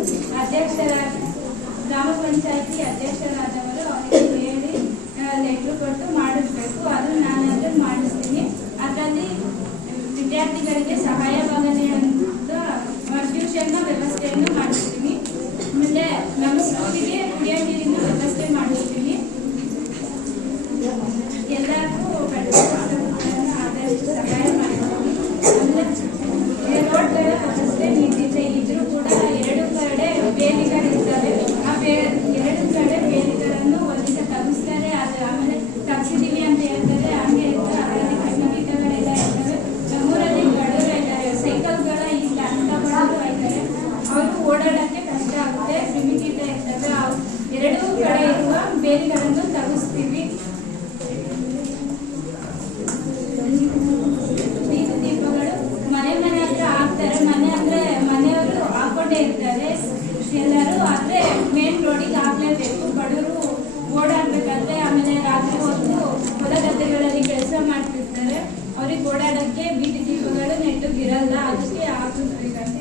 ಗ್ರಾಮ ಪಂಚಾಯಿತಿ ಅಧ್ಯಕ್ಷರಾದವರು ಅವರಿಗೆ ಹೇಳಿ ಲೆಟ್ರು ಕೊಟ್ಟು ಮಾಡಿಸ್ಬೇಕು. ಅದು ನಾನು ಅದನ್ನು ಮಾಡಿಸ್ತೀನಿ. ಅದರಲ್ಲಿ ವಿದ್ಯಾರ್ಥಿಗಳಿಗೆ ಸಹಾಯವಾಗಲಿಯಂತ ಟ್ಯೂಷನ್ನ ವ್ಯವಸ್ಥೆಯನ್ನು ಮಾಡಿಸ್ತೀನಿ. ಆಮೇಲೆ ನಮ್ಮ ಸ್ಕೂಲಿಗೆ ಕುಡಿಯೋ ನೀರಿನ ವ್ಯವಸ್ಥೆ ಮಾಡಿಸ್ತೀನಿ. ಎಲ್ಲರಿಗೂ ಆದಷ್ಟು ಸಹಾಯ ಮಾಡ್ತೀನಿ. ಆಮೇಲೆ ರೋಡ್ಗಳ ವ್ಯವಸ್ಥೆ ನಿಂತಿದೆ, ಇದ್ರೂ ಕೂಡ ಎರಡು ಕಡೆ ಬೇಲಿಗಳಿರ್ತವೆ. ಆ ಎರಡು ಕಡೆ ಬೇಲಿಗಳನ್ನು ಒಂದಿನ ತಗಿಸ್ತಾರೆ, ಅದು ಆಮೇಲೆ ತಗ್ಸಿದೀವಿ ಅಂತ ಹೇಳ್ತಾರೆ. ಹಂಗೆ ಅದರಲ್ಲಿ ಖಂಡಿತಗಳೆಲ್ಲ ಇರ್ತವೆ. ನಮ್ಮೂರಲ್ಲಿ ಬಡವರು ಇದ್ದಾರೆ, ಸೈಕಲ್ಗಳ ಇಲ್ಲ ಅಂತ ಬಡವರು ಇದ್ದಾರೆ. ಅವರು ಓಡಾಡೋಕ್ಕೆ ಕಷ್ಟ ಆಗುತ್ತೆ, ಕ್ರಿಮಿಕೀಟ ಇರ್ತವೆ. ಎರಡೂ ಕಡೆ ಇರುವ ಬೇಲಿಗಳನ್ನು ತಗಿಸ್ತೀವಿ. ಬೀದಿ ದೀಪಗಳು ಮನೆ ಹತ್ರ ಹಾಕ್ತಾರೆ. ಮನೆ ಅಂದ್ರೆ ಮನೆಯವರು ಹಾಕೊಂಡೇ ಇರ್ತಾರೆ ಎಲ್ಲರೂ. ಆದ್ರೆ ಮೇನ್ ರೋಡಿಗೆ ಹಾಕ್ಲೇಬೇಕು. ಬಡವರು ಓಡಾಡ್ಬೇಕಾದ್ರೆ, ಆಮೇಲೆ ರಾತ್ರಿ ಹೊತ್ತು ಹೊಲ ಗದ್ದೆಗಳಲ್ಲಿ ಕೆಲಸ ಮಾಡ್ತಿರ್ತಾರೆ, ಅವ್ರಿಗೆ ಓಡಾಡಕ್ಕೆ ಬೀದಿ ದೀಪಗಳು ನೆಟ್ಟಗಿರಲ್ಲ, ಅದಕ್ಕೆ ಹಾಕಬೇಕಂತ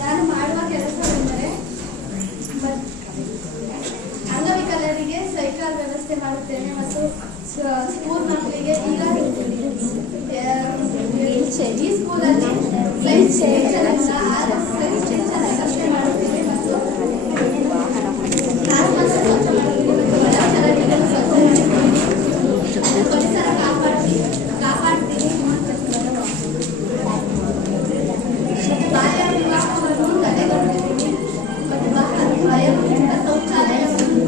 ನಾನು ಮಾಡುವ ಕೆಲಸವೆಂದರೆ ಅಂಗವಿಕಲರಿಗೆ ಸೈಕಲ್ ವ್ಯವಸ್ಥೆ ಮಾಡುತ್ತೇನೆ ಮತ್ತು ಸ್ಕೂಲ್ ಮಕ್ಕಳಿಗೆ ಈಗ ಈ ಸ್ಕೂಲಲ್ಲಿ ಸೈನ್ಸ್ ಟೀಚರ್ ವ್ಯವಸ್ಥೆ ಮಾಡುತ್ತೇನೆ ಮತ್ತು ಪರಿಸರ ಕಾಪಾಡ್ತೀನಿ. ಬಾಲ್ಯ ವಿವಾಹವನ್ನು ತಡೆಗಟ್ಟುತ್ತೀನಿ ಮತ್ತು ವಯೋವೃದ್ಧ ಶೌಚಾಲಯವನ್ನು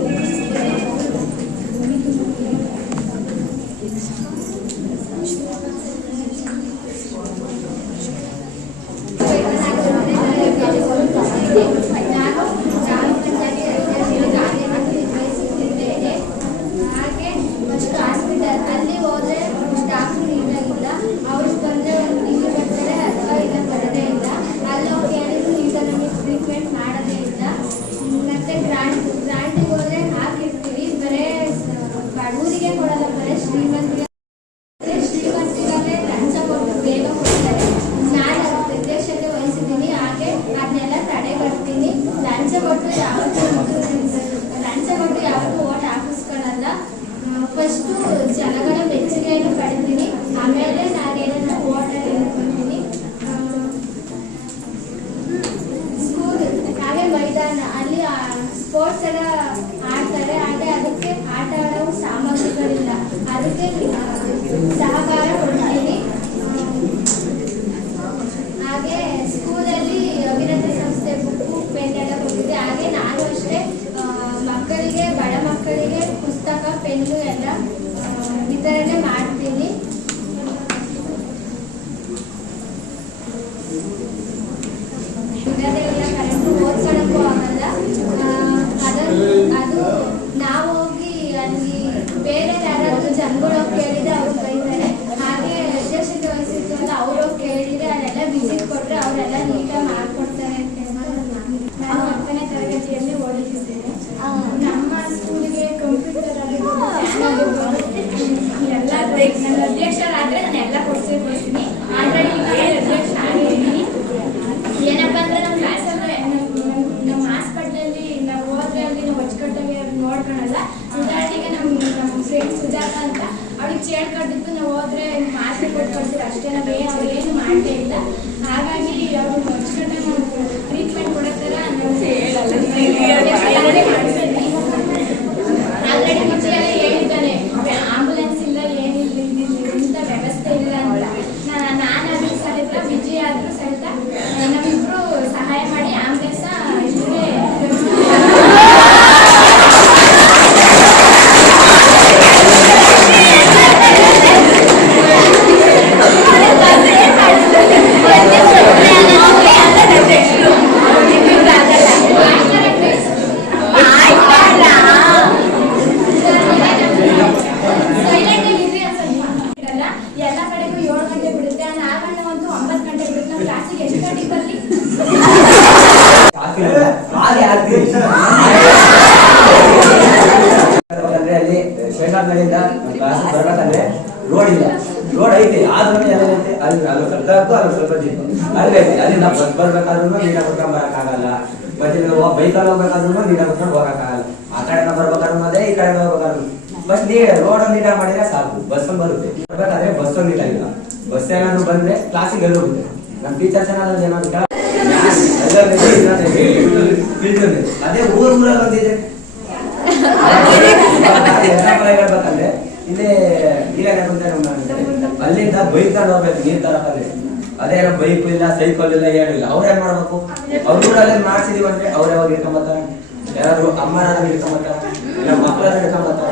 ಫಸ್ಟು ಜನಗಳ ಮೆಚ್ಚುಗೆಯನ್ನು ಪಡಿತೀನಿ, ಆಮೇಲೆ ನಾನೇನನ್ನ ಓಟ್ ಹೇಳ್ಕೊಳ್ತೀನಿ. ಸ್ಕೂಲ್ ಹಾಗೆ ಮೈದಾನ ಅಲ್ಲಿ ಸ್ಪೋರ್ಟ್ಸ್ ಎಲ್ಲ ಆಡ್ತಾರೆ, ಹಾಗೆ ಅದಕ್ಕೆ ಆಟ ಆಡೋ ಸಾಮಗ್ರಿಗಳಿಲ್ಲ, ಅದಕ್ಕೆ ಸಹಕಾರ ಕೊಡ್ತೀನಿ. ಹಾಗೆ ಸ್ಕೂಲಲ್ಲಿ ಅಭಿವೃದ್ಧಿ ಸಂಸ್ಥೆ ಬುಕ್ಕು ಪೆನ್ ಎಲ್ಲ ಕೊಟ್ಟಿದೆ. ಹಾಗೆ ನಾನು ಅಷ್ಟೇ ಮಕ್ಕಳಿಗೆ, ಬಡ ಮಕ್ಕಳಿಗೆ ಪುಸ್ತಕ ಪೆನ್ನು ಎಲ್ಲ ವಿತರಣೆ ಮಾಡ್ತೀನಿ. ಇರೋದೆಲ್ಲ ಕರೆಕ್ಟು ಓದ್ಕೊಳ್ಳೋಕ್ಕೂ ಆಗಲ್ಲ. ಅದು ನಾವು ಹೋಗಿ ಅಲ್ಲಿ ಬೇರೆ ಯಾರಾದರೂ ಜನಗಳು ಕೇಳಿದ್ರೆ ಅವ್ರು ಬೈತಾರೆ. ಹಾಗೆ ಅಧ್ಯಕ್ಷತೆ ವಹಿಸಿದ್ವಲ್ಲ ಅವರೆಲ್ಲ ನೀಟಾಗಿ ಮಾಡ್ಕೊಡ್ತಾರೆ ಅಂತ ಹೇಳ್ತಾರೆ. ನಾನು 10ನೇ ತರಗತಿಯಲ್ಲಿ ಓದುತ್ತಿದ್ದೇನೆ. ನಮ್ಮ ಸ್ಕೂಲಿಗೆ ಕಂಪ್ಯೂಟರ್ ಆಗಿರ್ಬೋದು, ಫ್ಯಾನ್ ಆಗಿರ್ಬೋದು ಎಲ್ಲ ನನ್ನ ಅಧ್ಯಕ್ಷರಾದರೆ ನಾನು ಎಲ್ಲ ಕೊಡ್ತೀನಿ. ಆಲ್ರೆಡಿ ಅಧ್ಯಕ್ಷ ಆಗಿದ್ದೀನಿ. ಏನಪ್ಪ ಅಂದರೆ ನಮ್ಮ ಕ್ಲಾಸಲ್ಲಿ ನಮ್ಮ ಹಾಸ್ಪಿಟ್ಲಲ್ಲಿ ನಾವು ಹೋದ್ರೆ ಅಲ್ಲಿ ನಾವು ಅಚ್ಚುಕಟ್ಟಾಗಿ ನೋಡ್ಕೊಳಲ್ಲ. ಉದಾಹರಣೆಗೆ ನಮ್ಮ ಫ್ರೆಂಡ್ ಸುಜಾತ ಅಂತ ಅವಳಿಗೆ ಚೇಳು ಕಟ್ಟಿದ್ದು ನಾವು ಹೋದ್ರೆ ಮಾತ್ರೆ ಕೊಟ್ಕೊಡ್ತೀವಿ ಅಷ್ಟೇ. ಅವ್ರು ಏನು ಮಾಡಲೇ ಇಲ್ಲ. ಹಾಗಾಗಿ ಅವರು ಅಚ್ಚುಕಟ್ಟಾಗಿ ನಾವು ಟ್ರೀಟ್ಮೆಂಟ್ ಕೊಡೋ ಥರ ಆಲ್ರೆಡಿ ಮುಂಚೆ ಎಲ್ಲ ಹೇಳಿದ್ದಾನೆ, ಆಂಬುಲೆನ್ಸ್ ಇಲ್ಲ ಏನಿಲ್ಲ, ಇಂಥ ವ್ಯವಸ್ಥೆ ಇಲ್ಲ ಅಂತ. ನಾನಾದ್ರೂ ಸಹಿತ ವಿಜಯ ಆದರೂ ಸಹಿತ ನಾವಿಬ್ರು ಸಹಾಯ ಮಾಡಿ ಆಂಬುಲೆನ್ಸ್ ಇಲ್ಲೇ ಎಲ್ಲ ಕಡೆಗೂ 7 ಗಂಟೆ ಬಿಡುತ್ತೆ. ನಾಗಣ್ಣವಂತೂ 9 ಗಂಟೆ ಬಿಡುತ್ತೆ. ನಮ್ಮ ಕ್ಲಾಸಿಗೆ ಎಷ್ಟು ಗಂಟೆಗೆ ಬರಲಿ? ಅಲ್ಲಿ ಶೇಷಾದ್ಮೇಲಿಂದ ಕ್ಲಾಸ್ ಬರ್ಬೇಕಂದ್ರೆ ರೋಡ್ ಇಲ್ಲ. ರೋಡ್ ಐತಿ ಆದ್ರೂ ಎಲ್ಲೈತೆ ಅಲ್ಲಿ ಸ್ವಲ್ಪ ಅಲ್ಲಿ ಸ್ವಲ್ಪ ಜೀಪ್ ಅಲ್ಲೈತಿ. ಅಲ್ಲಿಂದ ಬಸ್ ಬರ್ಬೇಕಾದ್ರೂ ನೀಟಾಗಿ ಕುತ್ಕೊಂಡ್ ಬರಕ್ಕಾಗಲ್ಲ. ಮತ್ತೆ ಬೈಕಲ್ಲಿ ಹೋಗ್ಬೇಕಾದ್ರೂ ನೀಟಾಗಿ ಕುತ್ಕೊಂಡು ಹೋಗಕ್ಕಾಗಲ್ಲ. ಆ ಕಡೆ ಬರ್ಬೇಕಾದ್ರೂ ಅದೇ, ಈ ಕಡೆ ಹೋಗ್ಬೇಕಾದ್ರೂ ಬಸ್ ರೋಡ್ ಒಂದು ನೀಟಾಗಿ ಮಾಡಿದ್ರೆ ಸಾಕು, ಬಸ್ ಒಂದು ಬರುತ್ತೆ. ಬರ್ಬೇಕಾದ್ರೆ ಬಸ್ ಒಂದು ನೀಟಾಗಿಲ್ಲ. ಬಸ್ ಏನಾದ್ರು ಬಂದ್ರೆ ಕ್ಲಾಸಿಗೆ ಎಲ್ಲ ಹೋಗುತ್ತೆ. ನಮ್ಮ ಟೀಚರ್ಸ್ ಏನಾದ್ರು ಅದೇ ಊರಲ್ಲಿ ಬಂದಿದ್ರೆ ಹೇಳ್ಬೇಕಂದ್ರೆ ಇಲ್ಲೇ ಅಲ್ಲಿಂದ ಬೈಕ್ ತಗೊಂಡು ಹೋಗ್ಬೇಕು ನೀರ್ ತರಕಂದ್ರೆ. ಅದೇ ಬೈಕ್ ಇಲ್ಲ, ಸೈಕಲ್ ಇಲ್ಲ, ಏನಿಲ್ಲ. ಅವ್ರೇನ್ ಮಾಡ್ಬೇಕು? ಅವ್ರ ಊರಲ್ಲೇ ಮಾಡ್ಸಿದೀವಿ ಅಂದ್ರೆ ಅವ್ರೇ ಹೋಗಿ ಇಟ್ಕೊಂಬತ್ತಾರ. ಯಾರಾದ್ರು ಅಮ್ಮನಾದ್ರು ಇಟ್ಕೊಂಬತ್ತಾರ, ಇಲ್ಲ ಮಕ್ಕಳಾದ್ರು ಇಟ್ಕೊಂಬತ್ತಾರ.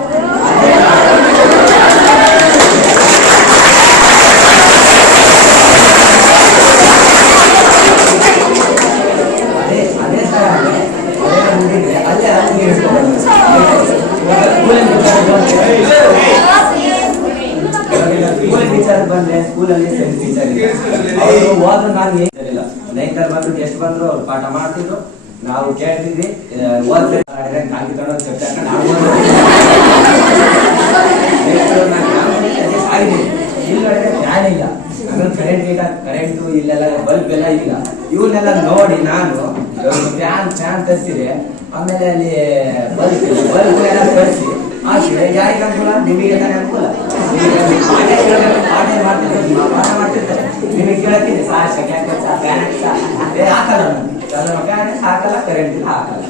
ಅದೇ ತರ ಅಲ್ಲೇ ಟೀಚರ್ ಬಂದ್ರೆ ಸ್ಕೂಲಲ್ಲಿ ಸೈನ್ಸ್ ಟೀಚರ್ ಅವರು ಹೋದ್ರು ನಾನು ಏನಿಲ್ಲ. 9th ಬಂದ್ರು ಎಷ್ಟು ಬಂದ್ರು ಅವ್ರು ಪಾಠ ಮಾಡ್ತಿದ್ರು, ನಾವು ಕೇಳ್ತಿದ್ವಿ. ಓದ್ತಾರೆ ನಾಲ್ಕು ತಗೊಂಡು ಚರ್ಚೆ ನಾವು ಇಲ್ಲಿ ನೋಡಿದ್ರೆ ಫ್ಯಾನ್ ಇಲ್ಲ, ಆಮೇಲೆ ಕರೆಂಟು ಇಲ್ಲೆಲ್ಲ ಬಲ್ಬ್ ಎಲ್ಲ ಇಲ್ಲ. ಇವನ್ನೆಲ್ಲ ನೋಡಿ ನಾನು ಫ್ಯಾನ್ ತರಿಸಿದೆ. ಆಮೇಲೆ ಅಲ್ಲಿ ಬಲ್ಬ್ ಎಲ್ಲ ತರಿಸಿ ಹಾಕಿದ್ರೆ ಯಾರಿಗೆ ಅನುಕೂಲ? ನಿಮಗೆ ತಾನೇ ಅನುಕೂಲ. ಪಾಠ ಮಾಡ್ತಿರ್ತಾರೆ, ನಿಮಗೆ ಕೇಳಕ್ಕಿದೆ ಹಾಕಲ್ಲ. ಫ್ಯಾನ್ ಹಾಕಲ್ಲ, ಕರೆಂಟ್ ಇಲ್ಲ ಹಾಕಲ್ಲ.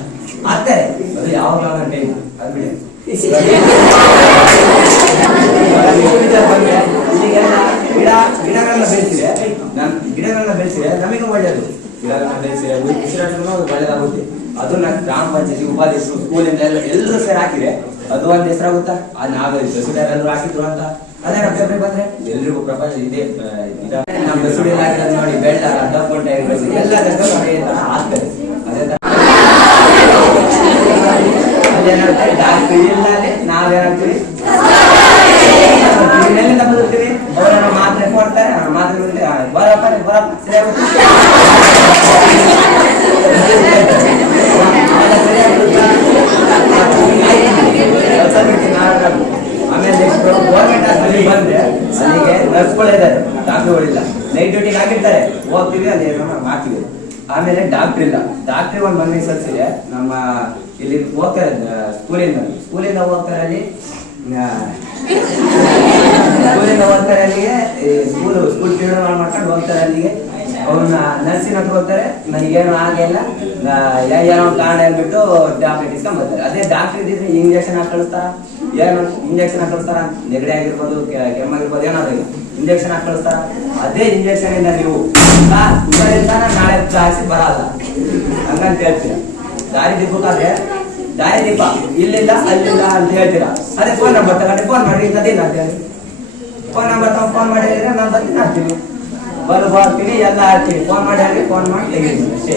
ಆಗ್ತಾರೆ ಅದು ಯಾವಾಗ ಟೈಮ್ ಅದು ಬಿಡಿ. ಗಿಡಗಳನ್ನ ಬೆಳೆಸಿದ್ರೆ ನಮಗೆ ಒಳ್ಳೇದು. ಗಿಡಗಳನ್ನ ಬೆಳೆಸಿದ್ರೆ ಉಸಿರಾಟನೂ ಒಳ್ಳೇದಾಗುತ್ತೆ. ಅದನ್ನ ಗ್ರಾಮ ಪಂಚಾಯತಿ ಉಪಾಧ್ಯಕ್ಷರು ಸ್ಕೂಲಿಂದ ಎಲ್ಲರೂ ಸೇರಿ ಹಾಕಿದ್ರೆ ಅದು ಒಂದು ಹೆಸರಾಗುತ್ತಾ? ಅದು ನಾವೇ ಎಲ್ಲರೂ ಹಾಕಿದ್ರು ಅಂತ. ಅದೇ ನಮ್ಮ ಫೆಬ್ರವರಿ ಬಂದ್ರೆ ಎಲ್ರಿಗೂ ಪ್ರಪಂಚ ಇದೆ. ನಮ್ಮ ಬೆಸುಡಿ ಹಾಕಿರೋದು ನೋಡಿ, ಬೆಳ್ಳ ಅಡ್ಡಕೊಂಡೆ ಎಲ್ಲ ಆಗ್ತದೆ. ಅದೇ ತರ ಅದೇನಾಗುತ್ತೆ, ಡಾಕ್ಟರ್ ಇಲ್ಲ ಅಂದ್ರೆ ನಾವೇನಾಗ್ತೀವಿ, ಎಲ್ಲಿಂದ ಬದುಕ್ತೀವಿ? ಅವರನ್ನ ಮಾತ್ರೆ ಕೊಡ್ತಾರೆ, ಮಾತ್ರೆ ಬರಪ್ಪ ಸರಿಯಾಗುತ್ತೆ. ಆಮೇಲೆ ನೆಕ್ಸ್ಟ್ ಗೌರ್ಮೆಂಟ್ ಹಾಸ್ಪಿಟಲ್ ಬಂದ್ರೆ ಅಲ್ಲಿಗೆ ನರ್ಸ್ಗಳಿದ್ದಾರೆ, ಡಾಕ್ಟರ್ಗಳಿಲ್ಲ. ನೈಟ್ ಡ್ಯೂಟಿಗೆ ಆಗಿರ್ತಾರೆ, ಹೋಗ್ತೀವಿ ಅಲ್ಲಿ ಮಾಡ್ತೀವಿ. ಆಮೇಲೆ ಡಾಕ್ಟರ್ ಇಲ್ಲ. ಡಾಕ್ಟ್ರಿಗೆ ಒಂದು ಮನೆ ಸಲ್ಸಿದೆ. ನಮ್ಮ ಇಲ್ಲಿ ಹೋಗ್ತಾರೆ ಸ್ಕೂಲಿಂದ ಹೋಗ್ತಾರೆ. ಅಲ್ಲಿ ಅಲ್ಲಿಗೆ ಸ್ಕೂಲ್ ಪೀರಿಯಡ್ ಮಾಡ್ಕೊಂಡು ಹೋಗ್ತಾರೆ. ಅಲ್ಲಿಗೆ ಅವ್ರನ್ನ ನರ್ಸಿನ ಹತ್ರ ಹೋಗ್ತಾರೆ. ನನಗೇನು ಆಗಿಲ್ಲ, ಏನೋ ಕಾರಣ ಹೇಳ್ಬಿಟ್ಟು ಟ್ಯಾಬ್ಲೆಟ್ ಇಸ್ಕೊಂಡ್ ಬರ್ತಾರೆ. ಅದೇ ಡಾಕ್ಟರ್ ಇದ್ದಿದ್ರೆ ಇಂಜೆಕ್ಷನ್ ಹಾಕಿ ಕಳಿಸ್ತಾರ. ಏನು ಇಂಜೆಕ್ಷನ್ ಹಾಕಿ ಕಳಿಸ್ತಾರ? ನೆಗಡಿ ಆಗಿರ್ಬೋದು, ಕೆಮ್ಮಾಗಿರ್ಬೋದು, ಏನಾದ್ರು ಇಂಜೆಕ್ಷನ್ ಹಾಕಿ ಕಳಿಸ್ತಾರ. ಅದೇ ಇಂಜೆಕ್ಷನ್ ಇಂದ ನೀವು ನಾಳೆ ಕ್ಲಾಸಿಗೆ ಬರಲ್ಲ ಹಂಗಂತ ಹೇಳ್ತೀರ. ದಾರಿ ದೀಪಕ್ಕಾದ್ರೆ ದಾರಿ ದೀಪ ಇಲ್ಲಿಲ್ಲ ಅಲ್ಲಿಲ್ಲ ಅಂತ ಹೇಳ್ತೀರಾ. ಅದೇ ಫೋನ್ ನಂಬರ್ ತಗೊಂಡ್ರೆ ಫೋನ್ ಮಾಡಿ ಅದೇನು ಅಂತ ಹೇಳಿ ಫೋನ್ ನಂಬರ್ ತಗೊಂಡು ಫೋನ್ ಮಾಡಿ ಹೇಳಿದ್ರೆ ನಾನು ಬರ್ತೀನಿ ಹಾಕ್ತೀನಿ, ಬರ್ತೀನಿ ಎಲ್ಲ ಹಾಕ್ತೀನಿ. ಫೋನ್ ಮಾಡಿ ಹಾಕಿ ಫೋನ್ ಮಾಡಿ ತೆಗಿತೀನಿ ಅಷ್ಟೇ.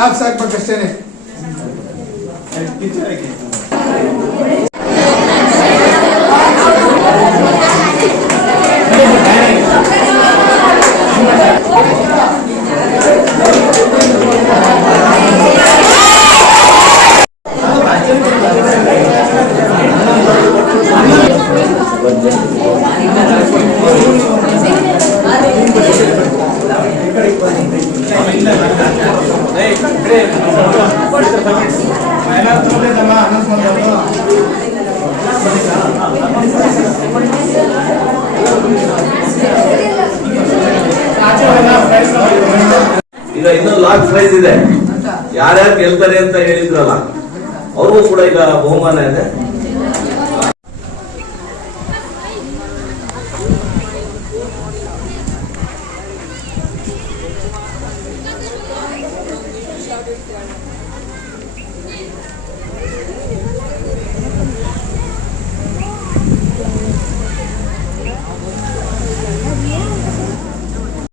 ಸ್ಟಾಫ್ಸ್ ಹಾಕ್ಬೇಕಷ್ಟೇನೆ. ಈಗ ಇನ್ನೊಂದು ಲಾಸ್ಟ್ ಪ್ರೈಸ್ ಇದೆ, ಯಾರ್ಯಾರು ಗೆಲ್ತಾರೆ ಅಂತ ಹೇಳಿದ್ರಲ್ಲ ಅವ್ರಿಗೂ ಕೂಡ ಈಗ ಬಹುಮಾನ ಇದೆ.